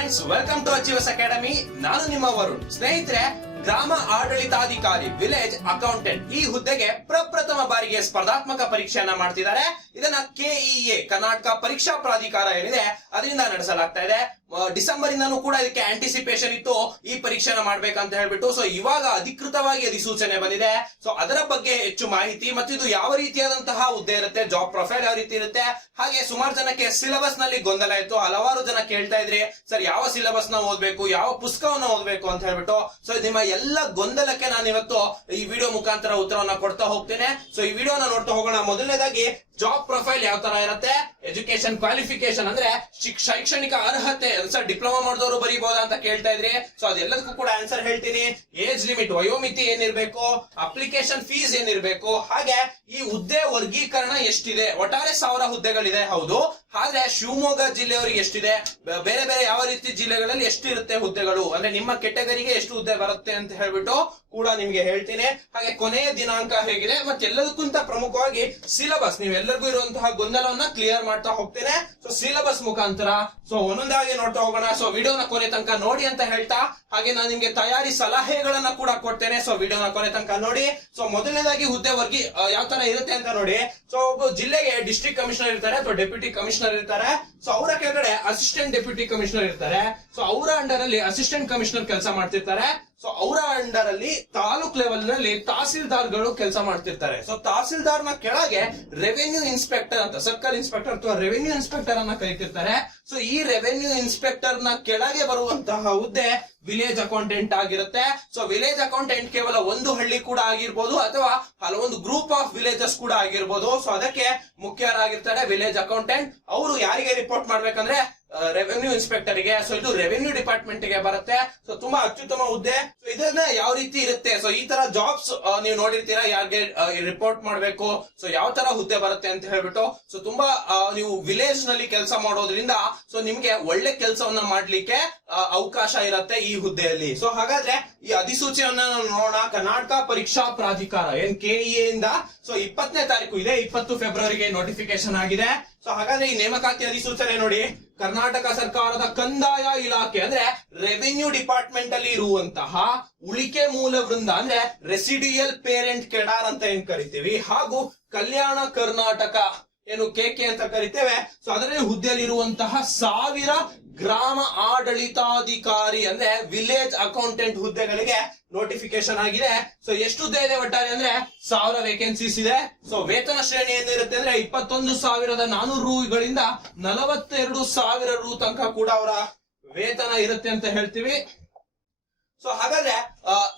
Friends welcome to Achievers Academy ನಾನು ನಿಮ್ಮ ವರುಣ್. ಸ್ನೇಹಿತರೆ, ಗ್ರಾಮ ಆಡಳಿತಾಧಿಕಾರಿ ವಿಲೇಜ್ ಅಕೌಂಟೆಂಟ್ ಈ ಹುದ್ದೆಗೆ ಪ್ರಪ್ರಥಮ ಬಾರಿಗೆ ಸ್ಪರ್ಧಾತ್ಮಕ ಪರೀಕ್ಷೆಯನ್ನ ಮಾಡ್ತಿದ್ದಾರೆ. ಇದನ್ನ ಕೆಇಎ ಕರ್ನಾಟಕ ಪರೀಕ್ಷಾ ಪ್ರಾಧಿಕಾರ ಏನಿದೆ, ಅದರಿಂದ ನಡೆಸಲಾಗ್ತಾ ಇದೆ. ಡಿಸೆಂಬರ್ ಇಂದನೂ ಕೂಡ ಇದಕ್ಕೆ ಆಂಟಿಸಿಪೇಷನ್ ಇತ್ತು. ಈ ಪರೀಕ್ಷೆನ ಮಾಡ್ಬೇಕಂತ ಹೇಳ್ಬಿಟ್ಟು ಸೊ ಇವಾಗ ಅಧಿಕೃತವಾಗಿ ಅಧಿಸೂಚನೆ ಬಂದಿದೆ. ಸೊ ಅದರ ಬಗ್ಗೆ ಹೆಚ್ಚು ಮಾಹಿತಿ ಮತ್ತು ಇದು ಯಾವ ರೀತಿಯಾದಂತಹ ಹುದ್ದೆ ಇರುತ್ತೆ ಜಾಬ್ ಪ್ರೊಫೈಲ್ ಯಾವ ರೀತಿ ಇರುತ್ತೆ, ಹಾಗೆ ಸುಮಾರು ಜನಕ್ಕೆ ಸಿಲೆಬಸ್ನಲ್ಲಿ ಗೊಂದಲ ಇತ್ತು. ಹಲವಾರು ಜನ ಕೇಳ್ತಾ ಇದ್ರಿ, ಸರ್, ಯಾವ ಸಿಲೆಬಸ್ನ ಓದ್ಬೇಕು, ಯಾವ ಪುಸ್ತಕವನ್ನ ಓದ್ಬೇಕು? ಅಂತ ಹೇಳ್ಬಿಟ್ಟು ಸೊ ನಿಮ್ಮ ಎಲ್ಲ ಗೊಂದಲಕ್ಕೆ ನಾನು ಇವತ್ತು ಈ ವಿಡಿಯೋ ಮುಖಾಂತರ ಉತ್ತರವನ್ನ ಕೊಡ್ತಾ ಹೋಗ್ತೇನೆ. ಸೊ ಈ ವಿಡಿಯೋನ ನೋಡ್ತಾ ಹೋಗೋಣ. ಮೊದಲನೇದಾಗಿ ಜಾಬ್ ಪ್ರೊಫೈಲ್ ಯಾವ ತರ ಇರುತ್ತೆ? ಎಜುಕೇಶನ್ ಕ್ವಾಲಿಫಿಕೇಶನ್ ಅಂದ್ರೆ ಶಿಕ್- ಶೈಕ್ಷಣಿಕ ಅರ್ಹತೆ ಸರ್ ಡಿಪ್ಲೊಮಾ ಮಾಡಿದವರು ಬರೀಬಹುದಾ ಅಂತ ಕೇಳ್ತಾ ಇದ್ರಿ. ಸೊ ಅದೆಲ್ಲದಕ್ಕೂ ಕೂಡ ಆನ್ಸರ್ ಹೇಳ್ತೀನಿ. ಏಜ್ ಲಿಮಿಟ್ ವಯೋಮಿತಿ ಏನಿರ್ಬೇಕು ಅಪ್ಲಿಕೇಶನ್ ಫೀಸ್ ಏನಿರ್ಬೇಕು, ಹಾಗೆ ಈ ಹುದ್ದೆ ವರ್ಗೀಕರಣ ಎಷ್ಟಿದೆ? ಒಟ್ಟಾರೆ ಸಾವಿರ ಹುದ್ದೆಗಳಿದೆ, ಹೌದು. ಆದ್ರೆ ಶಿವಮೊಗ್ಗ ಜಿಲ್ಲೆಯವರಿಗೆ ಎಷ್ಟಿದೆ? ಬೇರೆ ಬೇರೆ ಯಾವ ರೀತಿ ಜಿಲ್ಲೆಗಳಲ್ಲಿ ಎಷ್ಟಿರುತ್ತೆ ಹುದ್ದೆಗಳು? ಅಂದ್ರೆ ನಿಮ್ಮ ಕೆಟಗರಿಗೆ ಎಷ್ಟು ಹುದ್ದೆ ಬರುತ್ತೆ ಅಂತ ಹೇಳ್ಬಿಟ್ಟು ಕೂಡ ನಿಮ್ಗೆ ಹೇಳ್ತೀನಿ. ಹಾಗೆ ಕೊನೆಯ ದಿನಾಂಕ ಹೇಗಿದೆ ಮತ್ತೆ ಎಲ್ಲದಕ್ಕಿಂತ ಪ್ರಮುಖವಾಗಿ ಸಿಲೆಬಸ್ ನೀವು ಎಲ್ಲರಿಗೂ ಇರುವಂತಹ ಗೊಂದಲವನ್ನ ಕ್ಲಿಯರ್ ಮಾಡ್ತಾ ಹೋಗ್ತೇನೆ. ಸೊ ಸಿಲೆಬಸ್ ಮುಖಾಂತರ. ಸೊ ಒಂದೊಂದಾಗಿ ನೋಡ್ತಾ ಹೋಗೋಣ. ಸೊ ವಿಡಿಯೋನ ಕೊನೆ ತನಕ ನೋಡಿ ಅಂತ ಹೇಳ್ತಾ. ಹಾಗೆ ನಾನು ನಿಮ್ಗೆ ತಯಾರಿ ಸಲಹೆಗಳನ್ನ ಕೂಡ ಕೊಡ್ತೇನೆ. ಸೊ ವಿಡಿಯೋನ ಕೊನೆ ತನಕ ನೋಡಿ. ಸೊ ಮೊದಲನೇದಾಗಿ ಹುದ್ದೆ ವರ್ಗಿ ಯಾವ ತರ ಇರುತ್ತೆ ಅಂತ ನೋಡಿ. ಸೊ ಒಬ್ಬ ಜಿಲ್ಲೆಗೆ ಡಿಸ್ಟ್ರಿಕ್ಟ್ ಕಮಿಷನರ್ ಇರ್ತಾರೆ, ಅಥವಾ ಡೆಪ್ಯೂಟಿ ಕಮಿಷನರ್ ಇರ್ತಾರೆ. ಸೊ ಅವರ ಕೆಳಗಡೆ ಅಸಿಸ್ಟೆಂಟ್ ಡೆಪ್ಯೂಟಿ ಕಮಿಷನರ್ ಇರ್ತಾರೆ. ಸೊ ಅವರ ಅಂಡರ್ ಅಲ್ಲಿ ಅಸಿಸ್ಟೆಂಟ್ ಕಮಿಷನರ್ ಕೆಲಸ ಮಾಡ್ತಿರ್ತಾರೆ. ಸೊ ಅವರ ಅಂಡರ್ ಅಲ್ಲಿ ತಾಲೂಕ್ ಲೆವೆಲ್ನಲ್ಲಿ ತಹಸೀಲ್ದಾರ್ಗಳು ಕೆಲಸ ಮಾಡ್ತಿರ್ತಾರೆ. ಸೊ ತಹಸೀಲ್ದಾರ್ನ ಕೆಳಗೆ ರೆವೆನ್ಯೂ ಇನ್ಸ್ಪೆಕ್ಟರ್ ಅಂತ, ಸರ್ಕಲ್ ಇನ್ಸ್ಪೆಕ್ಟರ್ ಅಥವಾ ರೆವೆನ್ಯೂ ಇನ್ಸ್ಪೆಕ್ಟರ್ ಅನ್ನ ಕರೀತಿರ್ತಾರೆ. ಸೊ ಈ ರೆವೆನ್ಯೂ ಇನ್ಸ್ಪೆಕ್ಟರ್ನ ಕೆಳಗೆ ಬರುವಂತಹ ಹುದ್ದೆ ವಿಲೇಜ್ ಅಕೌಂಟೆಂಟ್ ಆಗಿರುತ್ತೆ. ಸೊ ವಿಲೇಜ್ ಅಕೌಂಟೆಂಟ್ ಕೇವಲ ಒಂದು ಹಳ್ಳಿ ಕೂಡ ಆಗಿರ್ಬೋದು ಅಥವಾ ಹಲವೊಂದು ಗ್ರೂಪ್ ಆಫ್ ವಿಲೇಜಸ್ ಕೂಡ ಆಗಿರ್ಬೋದು. ಸೊ ಅದಕ್ಕೆ ಮುಖ್ಯರಾಗಿರ್ತಾರೆ ವಿಲೇಜ್ ಅಕೌಂಟೆಂಟ್ ಅವರು ಯಾರಿಗೆ ರಿಪೋರ್ಟ್ ಮಾಡ್ಬೇಕಂದ್ರೆ ರೆವೆನ್ಯೂ ಇನ್ಸ್ಪೆಕ್ಟರ್ಗೆ ಸೊ ಇದು ರೆವೆನ್ಯೂ ಡಿಪಾರ್ಟ್ಮೆಂಟ್ಗೆ ಬರುತ್ತೆ. ಸೊ ತುಂಬಾ ಅತ್ಯುತ್ತಮ ಹುದ್ದೆ. ಸೊ ಇದನ್ನ ಯಾವ ರೀತಿ ಇರುತ್ತೆ? ಸೊ ಈ ತರ ಜಾಬ್ಸ್ ನೀವು ನೋಡಿರ್ತೀರಾ, ಯಾರಿಗೆ ರಿಪೋರ್ಟ್ ಮಾಡಬೇಕು. ಸೊ ಯಾವ ತರ ಹುದ್ದೆ ಬರುತ್ತೆ ಅಂತ ಹೇಳ್ಬಿಟ್ಟು. ಸೊ ತುಂಬಾ ನೀವು ವಿಲೇಜ್ನಲ್ಲಿ ಕೆಲಸ ಮಾಡೋದ್ರಿಂದ ಸೊ ನಿಮ್ಗೆ ಒಳ್ಳೆ ಕೆಲಸವನ್ನ ಮಾಡ್ಲಿಕ್ಕೆ ಅವಕಾಶ ಇರುತ್ತೆ ಈ ಹುದ್ದೆಯಲ್ಲಿ. ಸೊ ಹಾಗಾದ್ರೆ, ಈ ಅಧಿಸೂಚನೆಯನ್ನ ನೋಡೋಣ. ಕರ್ನಾಟಕ ಪರೀಕ್ಷಾ ಪ್ರಾಧಿಕಾರ, ಏನ್ ಕೆ ಇಂದ ಸೊ ಇಪ್ಪತ್ತನೇ ತಾರೀಕು, ಇದೆ ಇಪ್ಪತ್ತು ಫೆಬ್ರವರಿಗೆ ನೋಟಿಫಿಕೇಶನ್ ಆಗಿದೆ. ಸೊ ಹಾಗಾದ್ರೆ ಈ ನೇಮಕಾತಿ ಅಧಿಸೂಚನೆ ನೋಡಿ. ಕರ್ನಾಟಕ ಸರ್ಕಾರದ ಕಂದಾಯ ಇಲಾಖೆ ಅಂದ್ರೆ ರೆವಿನ್ಯೂ ಡಿಪಾರ್ಟ್ಮೆಂಟ್ ಅಲ್ಲಿ ಇರುವಂತಹ ಉಳಿಕೆ ಮೂಲ ವೃಂದ ಅಂದ್ರೆ ರೆಸಿಡಿಯಲ್ ಪೇರೆಂಟ್ ಕೆಡಾರ್ ಅಂತ ಏನ್ ಕರಿತೀವಿ? ಹಾಗೂ ಕಲ್ಯಾಣ ಕರ್ನಾಟಕ ಏನು ಕೆ ಕೆ ಅಂತ ಕರಿತೇವೆ. ಸೊ ಅದರಲ್ಲಿ ಹುದ್ದೆಯಲ್ಲಿರುವಂತಹ ಸಾವಿರ ಗ್ರಾಮ ಆಡಳಿತಾಧಿಕಾರಿ ಅಂದ್ರೆ ವಿಲೇಜ್ ಅಕೌಂಟೆಂಟ್ ಹುದ್ದೆಗಳಿಗೆ ನೋಟಿಫಿಕೇಶನ್ ಆಗಿದೆ. ಸೊ ಎಷ್ಟು ಹುದ್ದೆ ಇದೆ ಒಟ್ಟಾರೆ ಅಂದ್ರೆ ಸಾವಿರ ವೇಕೆನ್ಸೀಸ್ ಇದೆ. ಸೊ ವೇತನ ಶ್ರೇಣಿ ಏನಿರುತ್ತೆ ಅಂದ್ರೆ ಇಪ್ಪತ್ತೊಂದು ಸಾವಿರದ ನಾನೂರು ರೂಗಳಿಂದ ನಲವತ್ತೆರಡು ಸಾವಿರ ರೂ ತನಕ ಕೂಡ ಅವರ ವೇತನ ಇರುತ್ತೆ ಅಂತ ಹೇಳ್ತೀವಿ. ಸೊ ಹಾಗಾದ್ರೆ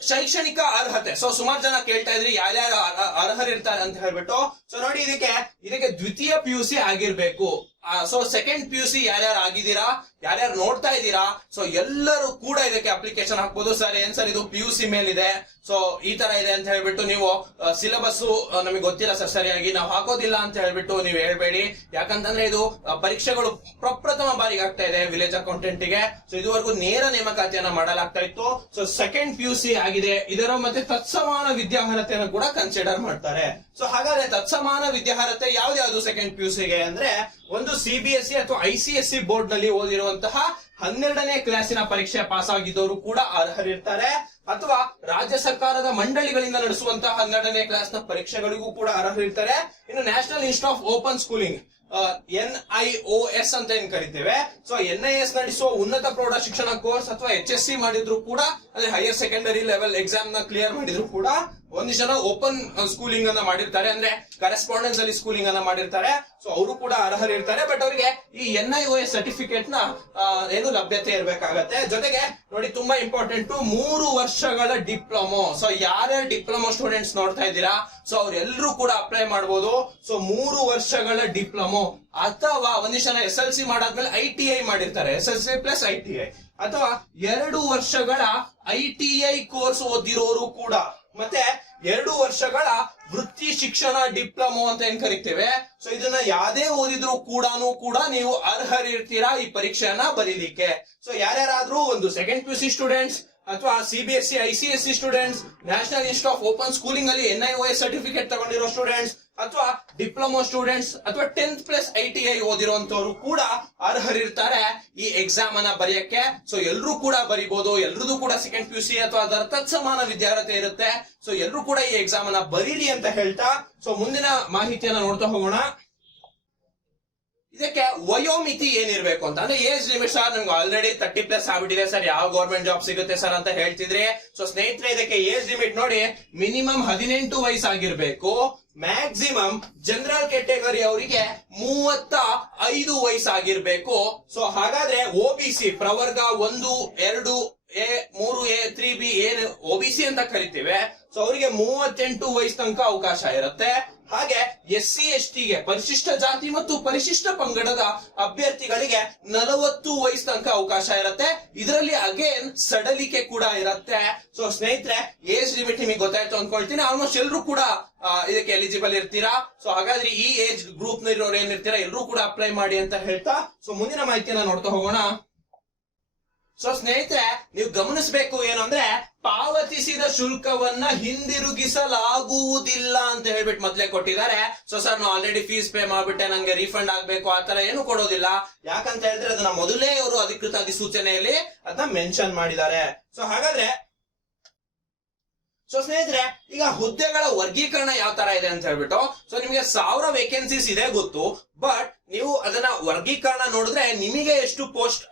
ಶೈಕ್ಷಣಿಕ ಅರ್ಹತೆ. ಸೊ ಸುಮಾರು ಜನ ಕೇಳ್ತಾ ಇದ್ರಿ, ಯಾರ್ಯಾರು ಅರ್ಹ- ಅರ್ಹರಿರ್ತಾರೆ ಅಂತ ಹೇಳ್ಬಿಟ್ಟು. ಸೊ ನೋಡಿ ಇದಕ್ಕೆ ಇದಕ್ಕೆ ದ್ವಿತೀಯ ಪಿ ಯು ಸಿ ಆಗಿರ್ಬೇಕು. So second P U C ಯಾರ್ಯಾರು ಆಗಿದ್ದೀರಾ, ಯಾರ್ಯಾರು ನೋಡ್ತಾ ಇದ್ದೀರಾ ಸೊ ಎಲ್ಲರೂ ಕೂಡ ಇದಕ್ಕೆ ಅಪ್ಲಿಕೇಶನ್ ಹಾಕ್ಬೋದು. ಸರ್ ಏನ್ ಸರ್ ಇದು ಪಿ ಯು ಸಿ ಮೇಲಿದೆ? ಸೊ ಈ ತರ ಇದೆ ಅಂತ ಹೇಳ್ಬಿಟ್ಟು ನೀವು ಸಿಲೆಬಸ್ ನಮಗೆ ಗೊತ್ತಿಲ್ಲ ಸರ್ ಸರಿಯಾಗಿ. ನಾವು ಹಾಕೋದಿಲ್ಲ ಅಂತ ಹೇಳ್ಬಿಟ್ಟು ನೀವು ಹೇಳ್ಬೇಡಿ. ಯಾಕಂತಂದ್ರೆ ಇದು ಪರೀಕ್ಷೆಗಳು ಪ್ರಪ್ರಥಮ ಬಾರಿಗೆ ಆಗ್ತಾ ಇದೆ ವಿಲೇಜ್ ಅಕೌಂಟೆಂಟ್ಗೆ. ಸೊ ಇದುವರೆಗೂ ನೇರ ನೇಮಕಾತಿಯನ್ನ ಮಾಡಲಾಗ್ತಾ ಇತ್ತು. So second P U C ಆಗಿದೆ. ಇದರ ಮತ್ತೆ ತತ್ಸಮಾನ ವಿದ್ಯಾರ್ಹತೆಯನ್ನು ಕೂಡ ಕನ್ಸಿಡರ್ ಮಾಡ್ತಾರೆ. ಸೊ ಹಾಗಾದ್ರೆ ತತ್ಸಮಾನ ವಿದ್ಯಾರ್ಹತೆ ಯಾವ್ದು ಸೆಕೆಂಡ್ ಪಿ ಯು ಗೆ ಅಂದ್ರೆ ಒಂದು ಸಿ ಅಥವಾ ಐ ಸಿ ಎಸ್ ಸಿ ಬೋರ್ಡ್ನಲ್ಲಿ ಓದಿರುವಂತಹ ಹನ್ನೆರಡನೇ ಕ್ಲಾಸಿನ ಪರೀಕ್ಷೆ ಪಾಸ್ ಆಗಿದ್ದವರು ಕೂಡ ಅರ್ಹರಿರ್ತಾರೆ. ಅಥವಾ ರಾಜ್ಯ ಸರ್ಕಾರದ ಮಂಡಳಿಗಳಿಂದ ನಡೆಸುವಂತಹ ಹನ್ನೆರಡನೇ ಕ್ಲಾಸ್ನ ಪರೀಕ್ಷೆಗಳಿಗೂ ಕೂಡ ಅರ್ಹರಿರ್ತಾರೆ. ಇನ್ನು National Institute of Open Schooling N I O S ಅಂತ ಏನ್ ಕರಿತೇವೆ? ಸೊ ಎನ್ ಐ ಎಸ್ ನಡೆಸುವ ಉನ್ನತ ಪ್ರೌಢ ಶಿಕ್ಷಣ ಕೋರ್ಸ್ ಅಥವಾ ಎಚ್ ಎಸ್ ಸಿ ಮಾಡಿದ್ರು ಕೂಡ ಅಂದ್ರೆ ಹೈಯರ್ ಸೆಕೆಂಡರಿ ಲೆವೆಲ್ ಎಕ್ಸಾಮ್ನ ಕ್ಲಿಯರ್ ಮಾಡಿದ್ರು ಕೂಡ ಒಂದಿಷ್ಟು ಜನ ಓಪನ್ ಸ್ಕೂಲಿಂಗ್ ಅನ್ನ ಮಾಡಿರ್ತಾರೆ, ಅಂದ್ರೆ ಕರೆಸ್ಪಾಂಡೆನ್ಸ್ ಅಲ್ಲಿ ಸ್ಕೂಲಿಂಗ್ ಅನ್ನ ಮಾಡಿರ್ತಾರೆ. ಸೊ ಅವರು ಕೂಡ ಅರ್ಹರಿರ್ತಾರೆ ಬಟ್ ಅವರಿಗೆ ಈ ಎನ್ ಐ ಒ ಎಸ್ ಸರ್ಟಿಫಿಕೇಟ್ನ ಏನು ಲಭ್ಯತೆ ಇರಬೇಕಾಗತ್ತೆ. ಜೊತೆಗೆ ನೋಡಿ, ತುಂಬಾ ಇಂಪಾರ್ಟೆಂಟ್ ಮೂರು ವರ್ಷಗಳ ಡಿಪ್ಲೊಮೊ ಸೊ ಯಾರ್ಯಾರು ಡಿಪ್ಲೊಮೊ ಸ್ಟೂಡೆಂಟ್ಸ್ ನೋಡ್ತಾ ಇದ್ದೀರಾ? ಸೊ ಅವ್ರೆಲ್ಲರೂ ಕೂಡ ಅಪ್ಲೈ ಮಾಡಬಹುದು ಸೊ ಮೂರು ವರ್ಷಗಳ ಡಿಪ್ಲೊಮೊ ಅಥವಾ ಒಂದಿಷ್ಟು ಜನ ಎಸ್ ಎಲ್ ಸಿ ಮಾಡಾದ್ಮೇಲೆ ಐ ಟಿ ಐ ಮಾಡಿರ್ತಾರೆ. S L C plus I T I ಅಥವಾ ಎರಡು ವರ್ಷಗಳ ಐ ಟಿ ಐ ಕೋರ್ಸ್ ಓದಿರೋರು ಕೂಡ. ಮತ್ತೆ ಎರಡು ವರ್ಷಗಳ ವೃತ್ತಿ ಶಿಕ್ಷಣ ಡಿಪ್ಲೊಮೋ ಅಂತ ಏನ್ ಕರಿತೇವೆ? ಸೊ ಇದನ್ನ ಯಾವ್ದೇ ಓದಿದ್ರು ಕೂಡ ಕೂಡ ನೀವು ಅರ್ಹರಿರ್ತೀರಾ ಈ ಪರೀಕ್ಷೆಯನ್ನ ಬರೀಲಿಕ್ಕೆ. ಸೊ ಯಾರ್ಯಾರಾದ್ರೂ ಒಂದು ಸೆಕೆಂಡ್ ಪಿ ಸಿ ಸ್ಟೂಡೆಂಟ್ಸ್ ಅಥವಾ C B S C I C S C students National Institute of Open Schooling ಅಲ್ಲಿ ಎನ್ ಐ ಎಸ್ ಸರ್ಟಿಫಿಕೇಟ್ ತಗೊಂಡಿರೋ ಸ್ಟೂಡೆಂಟ್ಸ್ ಅಥವಾ ಡಿಪ್ಲೊಮಾ ಸ್ಟೂಡೆಂಟ್ಸ್ ಅಥವಾ tenth plus I T I ಓದಿರುವಂತವರು ಕೂಡ ಅರ್ಹರಿರ್ತಾರೆ ಈ ಎಕ್ಸಾಮ್ ಅನ್ನ ಬರೆಯಕ್ಕೆ. So ಎಲ್ರೂ ಕೂಡ ಬರಿಬಹುದು ಎಲ್ರದ್ದು ಕೂಡ ಸೆಕೆಂಡ್ ಪಿ ಯು ಸಿ ಅಥವಾ ಅದರ ತತ್ಸಮಾನ ವಿದ್ಯಾರ್ಥಿ ಇರುತ್ತೆ. ಸೊ ಎಲ್ಲರೂ ಕೂಡ ಈ ಎಕ್ಸಾಮ್ ಅನ್ನ ಬರೀರಿ ಅಂತ ಹೇಳ್ತಾ. ಸೊ ಮುಂದಿನ ಮಾಹಿತಿಯನ್ನ ನೋಡ್ತಾ ಹೋಗೋಣ. ಇದಕ್ಕೆ ವಯೋಮಿತಿ ಏನಿರ್ಬೇಕು ಅಂತ. ಅಂದ್ರೆ ಏಜ್ ಲಿಮಿಟ್ ಸರ್ ನಿಮ್ಗೆ ಆಲ್ರೆಡಿ ತರ್ಟಿ ಪ್ಲಸ್ ಆಗ್ಬಿಟ್ಟಿದೆ ಸರ್. ಯಾವ ಗೌರ್ಮೆಂಟ್ ಜಾಬ್ ಸಿಗುತ್ತೆ ಸರ್ ಅಂತ ಹೇಳ್ತಿದ್ರಿ ಸೊ ಸ್ನೇಹಿತರೆ, ಇದಕ್ಕೆ ಏಜ್ ಲಿಮಿಟ್ ನೋಡಿ ಮಿನಿಮಮ್ ಹದಿನೆಂಟು ವಯಸ್ಸಾಗಿರ್ಬೇಕು. ಮ್ಯಾಕ್ಸಿಮಮ್ ಜನರಲ್ ಕ್ಯಾಟಗರಿ ಅವರಿಗೆ ಮೂವತ್ತ ಐದು ವಯಸ್ಸಾಗಿರ್ಬೇಕು. ಸೊ ಹಾಗಾದ್ರೆ ಒ ಬಿ ಸಿ ಪ್ರವರ್ಗ ಒಂದು, ಎರಡು ಎ ಮೂರು ಎ ತ್ರೀ ಬಿ ಏನು ಒ ಬಿ ಸಿ ಅಂತ ಕರಿತೀವಿ. ಸೊ ಅವರಿಗೆ ಮೂವತ್ತೆಂಟು ವಯಸ್ಸು ತನಕ ಅವಕಾಶ ಇರುತ್ತೆ. ಹಾಗೆ ಎಸ್ ಸಿ ಎಸ್ ಟಿಗೆ ಪರಿಶಿಷ್ಟ ಜಾತಿ ಮತ್ತು ಪರಿಶಿಷ್ಟ ಪಂಗಡದ ಅಭ್ಯರ್ಥಿಗಳಿಗೆ ನಲವತ್ತು ವಯಸ್ಸು ತನಕ ಅವಕಾಶ ಇರುತ್ತೆ. ಇದರಲ್ಲಿ ಅಗೇನ್ ಸಡಲಿಕೆ ಕೂಡ ಇರುತ್ತೆ. ಸೊ ಸ್ನೇಹಿತರೆ ಏಜ್ ಲಿಮಿಟ್ ನಿಮಗೆ ಗೊತ್ತಾಯ್ತು ಅನ್ಕೊಳ್ತೀನಿ. ಆಲ್ಮೋಸ್ಟ್ ಎಲ್ಲರೂ ಕೂಡ ಇದಕ್ಕೆ ಎಲಿಜಿಬಲ್ ಇರ್ತೀರಾ? ಸೊ ಹಾಗಾದ್ರೆ ಈ ಏಜ್ ಗ್ರೂಪ್ ನಲ್ಲಿರೋರು ಏನಿರ್ತೀರಾ ಎಲ್ಲರೂ ಕೂಡ ಅಪ್ಲೈ ಮಾಡಿ ಅಂತ ಹೇಳ್ತಾ. ಸೊ ಮುಂದಿನ ಮಾಹಿತಿಯನ್ನ ನೋಡ್ತಾ ಹೋಗೋಣ. ಸೊ ಸ್ನೇಹಿತರೆ, ನೀವು ಗಮನಿಸಬೇಕು ಏನು ಅಂದ್ರೆ ಪಾವತಿಸಿದ ಶುಲ್ಕವನ್ನ ಹಿಂದಿರುಗಿಸಲಾಗುವುದಿಲ್ಲ ಅಂತ ಹೇಳ್ಬಿಟ್ಟು ಮೊದ್ಲೇ ಕೊಟ್ಟಿದ್ದಾರೆ. ಸೊ ಸರ್ ನಾವು ಆಲ್ರೆಡಿ ಫೀಸ್ ಪೇ ಮಾಡ್ಬಿಟ್ಟೆ, ನಂಗೆ ರೀಫಂಡ್ ಆಗ್ಬೇಕು, ಆ ತರ ಏನು ಕೊಡೋದಿಲ್ಲ. ಯಾಕಂತ ಹೇಳಿದ್ರೆ, ಅದನ್ನ ಮೊದಲೇ ಅವರು ಅಧಿಕೃತ ಅಧಿಸೂಚನೆಯಲ್ಲಿ ಅದನ್ನ ಮೆನ್ಷನ್ ಮಾಡಿದ್ದಾರೆ. ಸೊ ಹಾಗಾದ್ರೆ ಸೊ ಸ್ನೇಹಿತರೆ, ಈಗ ಹುದ್ದೆಗಳ ವರ್ಗೀಕರಣ ಯಾವ ತರ ಇದೆ ಅಂತ ಹೇಳ್ಬಿಟ್ಟು ಸೊ ನಿಮಗೆ ಸಾವಿರ ವೇಕೆನ್ಸೀಸ್ ಇದೆ ಗೊತ್ತು ಬಟ್ ನೀವು ಅದನ್ನ ವರ್ಗೀಕರಣ ನೋಡಿದ್ರೆ ನಿಮಗೆ ಎಷ್ಟು ಪೋಸ್ಟ್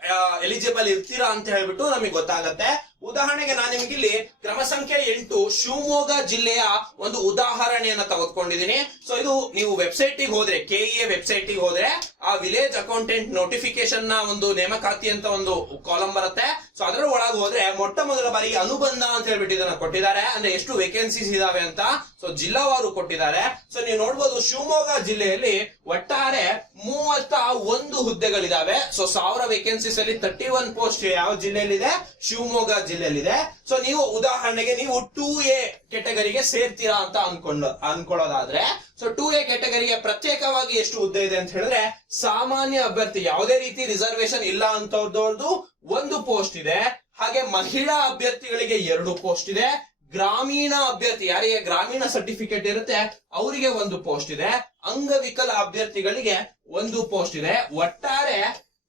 ಎಲಿಜಿಬಲ್ ಇರ್ತೀರಾ ಅಂತ ಹೇಳ್ಬಿಟ್ಟು ನಮಗೆ ಗೊತ್ತಾಗತ್ತೆ. ಉದಾಹರಣೆಗೆ ನಾನು ನಿಮ್ಗೆ ಇಲ್ಲಿ ಕ್ರಮ ಸಂಖ್ಯೆ ಎಂಟು ಶಿವಮೊಗ್ಗ ಜಿಲ್ಲೆಯ ಒಂದು ಉದಾಹರಣೆಯನ್ನ ತೆಗೆದುಕೊಂಡಿದ್ದೀನಿ. ಸೊ ಇದು ನೀವು ವೆಬ್ಸೈಟ್ಗೆ ಹೋದ್ರೆ ಕೆಇಎ ವೆಬ್ಸೈಟ್ಗೆ ಹೋದ್ರೆ, ಆ ವಿಲೇಜ್ ಅಕೌಂಟೆಂಟ್ ನೋಟಿಫಿಕೇಶನ್ನ ಒಂದು ನೇಮಕಾತಿ ಅಂತ ಒಂದು ಕಾಲಂ ಬರುತ್ತೆ. ಸೊ ಅದರ ಒಳಗೆ ಹೋದ್ರೆ ಮೊಟ್ಟ ಮೊದಲ ಬಾರಿ ಅನುಬಂಧ ಅಂತ ಹೇಳ್ಬಿಟ್ಟು ಇದನ್ನ ಕೊಟ್ಟಿದ್ದಾರೆ. ಅಂದ್ರೆ ಎಷ್ಟು ವೇಕೆನ್ಸೀಸ್ ಇದಾವೆ ಅಂತ. ಸೊ ಜಿಲ್ಲಾವಾರು ಕೊಟ್ಟಿದ್ದಾರೆ. ಸೊ ನೀವು ನೋಡ್ಬೋದು ಶಿವಮೊಗ್ಗ ಜಿಲ್ಲೆಯಲ್ಲಿ ಒಟ್ಟಾರೆ ಮೂವತ್ತ ಒಂದು ಹುದ್ದೆಗಳಿದಾವೆ. ಸೊ ಸಾವಿರ ವೇಕೆನ್ಸೀಸ್ ಅಲ್ಲಿ ತರ್ಟಿ ಒನ್ ಪೋಸ್ಟ್ ಯಾವ ಜಿಲ್ಲೆಯಲ್ಲಿದೆ? ಶಿವಮೊಗ್ಗ ಜಿಲ್ಲೆಯಲ್ಲಿದೆ. ಸೊ ನೀವು ಉದಾಹರಣೆಗೆ ನೀವು ಟೂ ಎ ಕೆಟಗರಿಗೆ ಸೇರ್ತೀರಾ ಅಂತ ಅನ್ಕೊಂಡು, ಅನ್ಕೊಳ್ಳೋದಾದ್ರೆ ಸೊ ಟೂ ಎ ಕೆಟಗರಿಗೆ ಪ್ರತ್ಯೇಕವಾಗಿ ಎಷ್ಟು ಹುದ್ದೆ ಇದೆ ಅಂತ ಹೇಳಿದ್ರೆ, ಸಾಮಾನ್ಯ ಅಭ್ಯರ್ಥಿ ಯಾವುದೇ ರೀತಿ ರಿಸರ್ವೇಶನ್ ಇಲ್ಲ ಅಂತವ್ರದ್ದು ಒಂದು ಪೋಸ್ಟ್ ಇದೆ. ಹಾಗೆ ಮಹಿಳಾ ಅಭ್ಯರ್ಥಿಗಳಿಗೆ ಎರಡು ಪೋಸ್ಟ್ ಇದೆ. ಗ್ರಾಮೀಣ ಅಭ್ಯರ್ಥಿ, ಯಾರಿಗೆ ಗ್ರಾಮೀಣ ಸರ್ಟಿಫಿಕೇಟ್ ಇರುತ್ತೆ, ಅವರಿಗೆ ಒಂದು ಪೋಸ್ಟ್ ಇದೆ. ಅಂಗವಿಕಲ ಅಭ್ಯರ್ಥಿಗಳಿಗೆ ಒಂದು ಪೋಸ್ಟ್ ಇದೆ. ಒಟ್ಟಾರೆ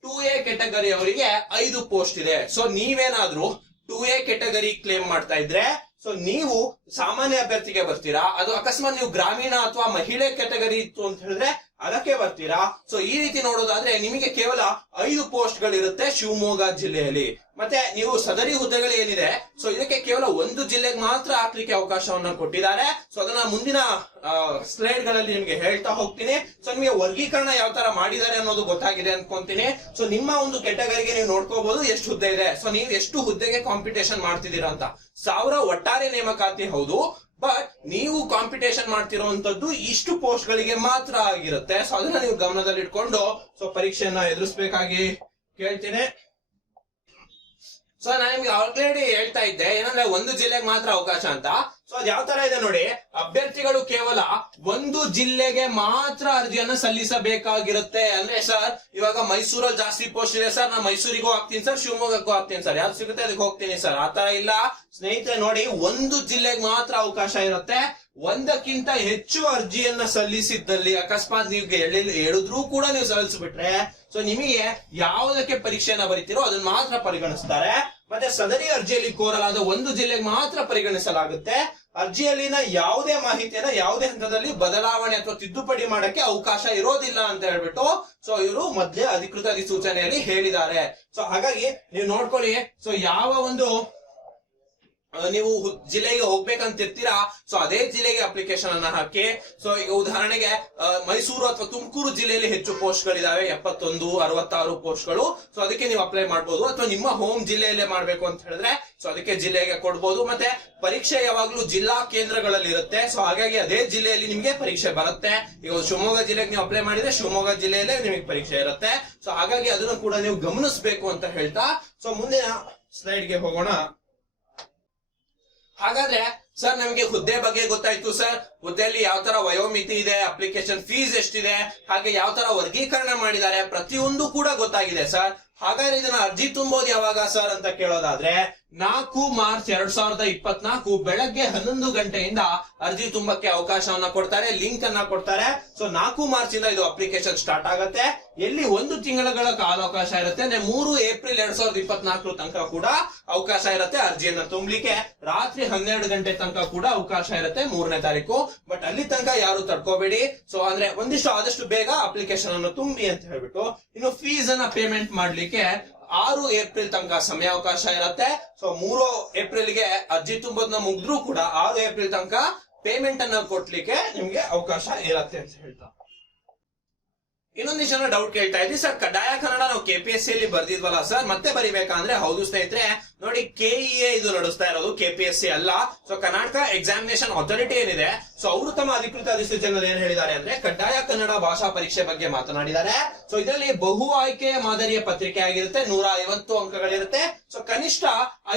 ಟೂ ಎ ಕೆಟಗರಿ ಅವರಿಗೆ ಐದು ಪೋಸ್ಟ್ ಇದೆ. ಸೊ ನೀವೇನಾದ್ರೂ ಟೂ ಎ ಕೆಟಗರಿ ಕ್ಲೇಮ್ ಮಾಡ್ತಾ ಇದ್ರೆ ಸೊ ನೀವು ಸಾಮಾನ್ಯ ಅಭ್ಯರ್ಥಿಗೆ ಬರ್ತೀರಾ? ಅದು ಅಕಸ್ಮಾತ್ ನೀವು ಗ್ರಾಮೀಣ ಅಥವಾ ಮಹಿಳೆ ಕೆಟಗರಿ ಇತ್ತು ಅಂತ ಹೇಳಿದ್ರೆ ಅದಕ್ಕೆ ಬರ್ತೀರಾ? ಸೊ ಈ ರೀತಿ ನೋಡೋದಾದ್ರೆ ನಿಮಗೆ ಕೇವಲ ಐದು ಪೋಸ್ಟ್ ಗಳಿರುತ್ತೆ ಶಿವಮೊಗ್ಗ ಜಿಲ್ಲೆಯಲ್ಲಿ. ಮತ್ತೆ ನೀವು ಸದರಿ ಹುದ್ದೆಗಳು ಏನಿದೆ ಸೊ ಇದಕ್ಕೆ ಕೇವಲ ಒಂದು ಜಿಲ್ಲೆಗೆ ಮಾತ್ರ ಹಾಕ್ಲಿಕ್ಕೆ ಅವಕಾಶವನ್ನ ಕೊಟ್ಟಿದ್ದಾರೆ. ಸೊ ಅದನ್ನ ಮುಂದಿನ ಸ್ಲೈಡ್ಗಳಲ್ಲಿ ನಿಮ್ಗೆ ಹೇಳ್ತಾ ಹೋಗ್ತೀನಿ. ಸೊ ನಿಮಗೆ ವರ್ಗೀಕರಣ ಯಾವ ತರ ಮಾಡಿದ್ದಾರೆ ಅನ್ನೋದು ಗೊತ್ತಾಗಿದೆ ಅನ್ಕೊಂತೀನಿ. ಸೊ ನಿಮ್ಮ ಒಂದು ಕೆಟಗರಿಗೆ ನೀವು ನೋಡ್ಕೋಬಹುದು ಎಷ್ಟು ಹುದ್ದೆ ಇದೆ. ಸೊ ನೀವು ಎಷ್ಟು ಹುದ್ದೆಗೆ ಕಾಂಪಿಟೇಷನ್ ಮಾಡ್ತಿದ್ದೀರಾ ಅಂತ. ಸಾವಿರ ಒಟ್ಟಾರೆ ನೇಮಕಾತಿ ಹೌದು. ಬಟ್ ನೀವು ಕಾಂಪಿಟೇಷನ್ ಮಾಡ್ತಿರುವಂತದ್ದು ಇಷ್ಟು ಪೋಸ್ಟ್ ಗಳಿಗೆ ಮಾತ್ರ ಆಗಿರುತ್ತೆ. ಸೊ ಅದನ್ನ ನೀವು ಗಮನದಲ್ಲಿ ಇಟ್ಕೊಂಡು ಸೊ ಪರೀಕ್ಷೆಯನ್ನ ಎದುರಿಸಬೇಕಾಗಿ ಕೇಳ್ತೀನಿ. ಸೊ ನಾನು ನಿಮ್ಗೆ ಆಲ್ರೆಡಿ ಹೇಳ್ತಾ ಇದ್ದೆ, ಏನಂದ್ರೆ ಒಂದು ಜಿಲ್ಲೆಗೆ ಮಾತ್ರ ಅವಕಾಶ ಅಂತ. ಸೊ ಅದ್ ಯಾವ ತರ ಇದೆ ನೋಡಿ? ಅಭ್ಯರ್ಥಿಗಳು ಕೇವಲ ಒಂದು ಜಿಲ್ಲೆಗೆ ಮಾತ್ರ ಅರ್ಜಿಯನ್ನು ಸಲ್ಲಿಸಬೇಕಾಗಿರುತ್ತೆ ಅಂದ್ರೆ ಸರ್, ಇವಾಗ ಮೈಸೂರಲ್ಲಿ ಜಾಸ್ತಿ ಪೋಸ್ಟ್ ಇದೆ ಸರ್ ನಾ ಮೈಸೂರಿಗೂ ಹಾಕ್ತೀನಿ ಸರ್, ಶಿವಮೊಗ್ಗಕ್ಕೂ ಹಾಕ್ತೀನಿ ಸರ್. ಯಾವ್ದು ಸಿಗುತ್ತೆ ಅದಕ್ಕೆ ಹೋಗ್ತೀನಿ ಸರ್. ಆತರ ಇಲ್ಲ. ಸ್ನೇಹಿತರೆ ನೋಡಿ, ಒಂದು ಜಿಲ್ಲೆಗೆ ಮಾತ್ರ ಅವಕಾಶ ಇರುತ್ತೆ. ಒಂದಕ್ಕಿಂತ ಹೆಚ್ಚು ಅರ್ಜಿಯನ್ನ ಸಲ್ಲಿಸಿದ್ದಲ್ಲಿ ಅಕಸ್ಮಾತ್ ನೀವು ಹೇಳಿ- ಹೇಳಿದ್ರೂ ಕೂಡ ನೀವು ಸಲ್ಲಿಸ್ಬಿಟ್ರೆ ಸೊ ನಿಮಗೆ ಯಾವುದಕ್ಕೆ ಪರೀಕ್ಷೆಯನ್ನ ಬರೀತೀರೋ ಅದನ್ನ ಮಾತ್ರ ಪರಿಗಣಿಸ್ತಾರೆ. ಮತ್ತೆ ಸದರಿ ಅರ್ಜಿಯಲ್ಲಿ ಕೋರಲಾದ ಒಂದು ಜಿಲ್ಲೆಗೆ ಮಾತ್ರ ಪರಿಗಣಿಸಲಾಗುತ್ತೆ. ಅರ್ಜಿಯಲ್ಲಿನ ಯಾವುದೇ ಮಾಹಿತಿಯನ್ನ ಯಾವುದೇ ಹಂತದಲ್ಲಿ ಬದಲಾವಣೆ ಅಥವಾ ತಿದ್ದುಪಡಿ ಮಾಡಕ್ಕೆ ಅವಕಾಶ ಇರೋದಿಲ್ಲ ಅಂತ ಹೇಳ್ಬಿಟ್ಟು ಸೊ ಇವರು ಮೊದಲೇ ಅಧಿಕೃತ ಅಧಿಸೂಚನೆಯಲ್ಲಿ ಹೇಳಿದ್ದಾರೆ. ಸೊ ಹಾಗಾಗಿ ನೀವು ನೋಡ್ಕೊಳ್ಳಿ ಸೊ ಯಾವ ಒಂದು ನೀವು ಜಿಲ್ಲೆಗೆ ಹೋಗ್ಬೇಕಂತ ಇರ್ತೀರಾ ಸೊ ಅದೇ ಜಿಲ್ಲೆಗೆ ಅಪ್ಲಿಕೇಶನ್ ಅನ್ನ ಹಾಕಿ ಸೊ ಈಗ ಉದಾಹರಣೆಗೆ ಮೈಸೂರು ಅಥವಾ ತುಮಕೂರು ಜಿಲ್ಲೆಯಲ್ಲಿ ಹೆಚ್ಚು ಪೋಸ್ಟ್ ಗಳಿದಾವೆ, ಎಪ್ಪತ್ತೊಂದು, ಅರವತ್ತಾರು ಪೋಸ್ಟ್ಗಳು ಸೊ ಅದಕ್ಕೆ ನೀವು ಅಪ್ಲೈ ಮಾಡ್ಬೋದು, ಅಥವಾ ನಿಮ್ಮ ಹೋಮ್ ಜಿಲ್ಲೆಯಲ್ಲೇ ಮಾಡ್ಬೇಕು ಅಂತ ಹೇಳಿದ್ರೆ ಸೊ ಅದಕ್ಕೆ ಜಿಲ್ಲೆಗೆ ಕೊಡ್ಬೋದು. ಮತ್ತೆ ಪರೀಕ್ಷೆ ಯಾವಾಗ್ಲೂ ಜಿಲ್ಲಾ ಕೇಂದ್ರಗಳಲ್ಲಿ ಇರುತ್ತೆ ಸೊ ಹಾಗಾಗಿ ಅದೇ ಜಿಲ್ಲೆಯಲ್ಲಿ ನಿಮಗೆ ಪರೀಕ್ಷೆ ಬರುತ್ತೆ. ಈಗ ಶಿವಮೊಗ್ಗ ಜಿಲ್ಲೆಗೆ ನೀವು ಅಪ್ಲೈ ಮಾಡಿದ್ರೆ ಶಿವಮೊಗ್ಗ ಜಿಲ್ಲೆಯಲ್ಲೇ ನಿಮಗೆ ಪರೀಕ್ಷೆ ಇರುತ್ತೆ. ಸೊ ಹಾಗಾಗಿ ಅದನ್ನು ಕೂಡ ನೀವು ಗಮನಿಸಬೇಕು ಅಂತ ಹೇಳ್ತಾ. ಸೊ ಮುಂದಿನ ಸ್ಲೈಡ್ಗೆ ಹೋಗೋಣ. ಹಾಗಾದ್ರೆ, ಸರ್, ನಮಗೆ ಹುದ್ದೆ ಬಗ್ಗೆ ಗೊತ್ತಾಯ್ತು, ಸರ್. ಹುದ್ದೆಯಲ್ಲಿ ಯಾವ ತರ ವಯೋಮಿತಿ ಇದೆ ಅಪ್ಲಿಕೇಶನ್ ಫೀಸ್ ಎಷ್ಟಿದೆ, ಹಾಗೆ ಯಾವ ತರ ವರ್ಗೀಕರಣ ಮಾಡಿದ್ದಾರೆ, ಪ್ರತಿಯೊಂದು ಕೂಡ ಗೊತ್ತಾಗಿದೆ, ಸರ್. ಹಾಗಾದ್ರೆ ಇದನ್ನ ಅರ್ಜಿ ತುಂಬೋದು ಯಾವಾಗ, ಸರ್, ಅಂತ ಕೇಳೋದಾದ್ರೆ ನಾಲ್ಕು ಮಾರ್ಚ್ ಎರಡ್ ಸಾವಿರದ ಇಪ್ಪತ್ನಾಲ್ಕು ಬೆಳಗ್ಗೆ ಹನ್ನೊಂದು ಗಂಟೆಯಿಂದ ಅರ್ಜಿ ತುಂಬಕ್ಕೆ ಅವಕಾಶವನ್ನ ಕೊಡ್ತಾರೆ ಲಿಂಕ್ ಅನ್ನ ಕೊಡ್ತಾರೆ. ಸೊ ನಾಲ್ಕು ಮಾರ್ಚ್ ಇಂದ ಇದು ಅಪ್ಲಿಕೇಶನ್ ಸ್ಟಾರ್ಟ್ ಆಗುತ್ತೆ. ಎಲ್ಲಿ ಒಂದು ತಿಂಗಳ ಕಾಲಾವಕಾಶ ಇರುತ್ತೆ, ಅಂದ್ರೆ ಮೂರು ಏಪ್ರಿಲ್ ಎರಡ್ ಸಾವಿರದ ಇಪ್ಪತ್ನಾಲ್ಕರ ತನಕ ಕೂಡ ಅವಕಾಶ ಇರುತ್ತೆ ಅರ್ಜಿಯನ್ನ ತುಂಬಲಿಕ್ಕೆ. ರಾತ್ರಿ ಹನ್ನೆರಡು ಗಂಟೆ ತನಕ ಕೂಡ ಅವಕಾಶ ಇರುತ್ತೆ ಮೂರನೇ ತಾರೀಕು. ಬಟ್ ಅಲ್ಲಿ ತನಕ ಯಾರು ತಡ್ಕೋಬೇಡಿ. ಸೊ ಅಂದ್ರೆ ಒಂದಿಷ್ಟು ಆದಷ್ಟು ಬೇಗ ಅಪ್ಲಿಕೇಶನ್ ಅನ್ನು ತುಂಬಿ ಅಂತ ಹೇಳ್ಬಿಟ್ಟು, ಇನ್ನು ಫೀಸ್ ಅನ್ನ ಪೇಮೆಂಟ್ ಮಾಡ್ಲಿಕ್ಕೆ ಆರು ಏಪ್ರಿಲ್ ತನಕ ಸಮಯಾವಕಾಶ ಇರುತ್ತೆ. ಸೊ ಮೂರು ಏಪ್ರಿಲ್ಗೆ ಅರ್ಜಿ ತುಂಬೋದನ್ನ ಮುಗಿದ್ರೂ ಕೂಡ ಆರು ಏಪ್ರಿಲ್ ತನಕ ಪೇಮೆಂಟ್ ಅನ್ನ ಕೊಟ್ಲಿಕ್ಕೆ ನಿಮ್ಗೆ ಅವಕಾಶ ಇರತ್ತೆ ಅಂತ ಹೇಳ್ತಾ. ಇನ್ನೊಂದಿಷ್ಟು ಜನ ಡೌಟ್ ಕೇಳ್ತಾ ಇದ್ವಿ ಸರ್ ಕಡ್ಡಾಯ ಕನ್ನಡ ನಾವು ಕೆಪಿಎಸ್ಸಿ ಅಲ್ಲಿ ಬರ್ದಿದ್ವಲ್ಲ ಸರ್ ಮತ್ತೆ ಬರಿಬೇಕಂದ್ರೆ ಹೌದು ಸ್ನೇಹಿತರೆ, ನೋಡಿ ಕೆಇಎ ಇದು ನಡೆಸ್ತಾ ಇರೋದು ಕೆಪಿಎಸ್ಸಿ ಅಲ್ಲ. ಸೊ ಕರ್ನಾಟಕ ಎಕ್ಸಾಮಿನೇಷನ್ ಅಥಾರಿಟಿ ಏನಿದೆ? ಸೊ ಅವರು ತಮ್ಮ ಅಧಿಕೃತ ಅಧಿಸೂಚನೆಯಲ್ಲಿ ಏನ್ ಹೇಳಿದ್ದಾರೆ ಅಂದ್ರೆ ಕಡ್ಡಾಯ ಕನ್ನಡ ಭಾಷಾ ಪರೀಕ್ಷೆ ಬಗ್ಗೆ ಮಾತನಾಡಿದ್ದಾರೆ. ಸೊ ಇದರಲ್ಲಿ ಬಹು ಆಯ್ಕೆಯ ಮಾದರಿಯ ಪತ್ರಿಕೆ ಆಗಿರುತ್ತೆ, ನೂರ ಐವತ್ತು ಅಂಕಗಳಿರುತ್ತೆ. ಸೊ ಕನಿಷ್ಠ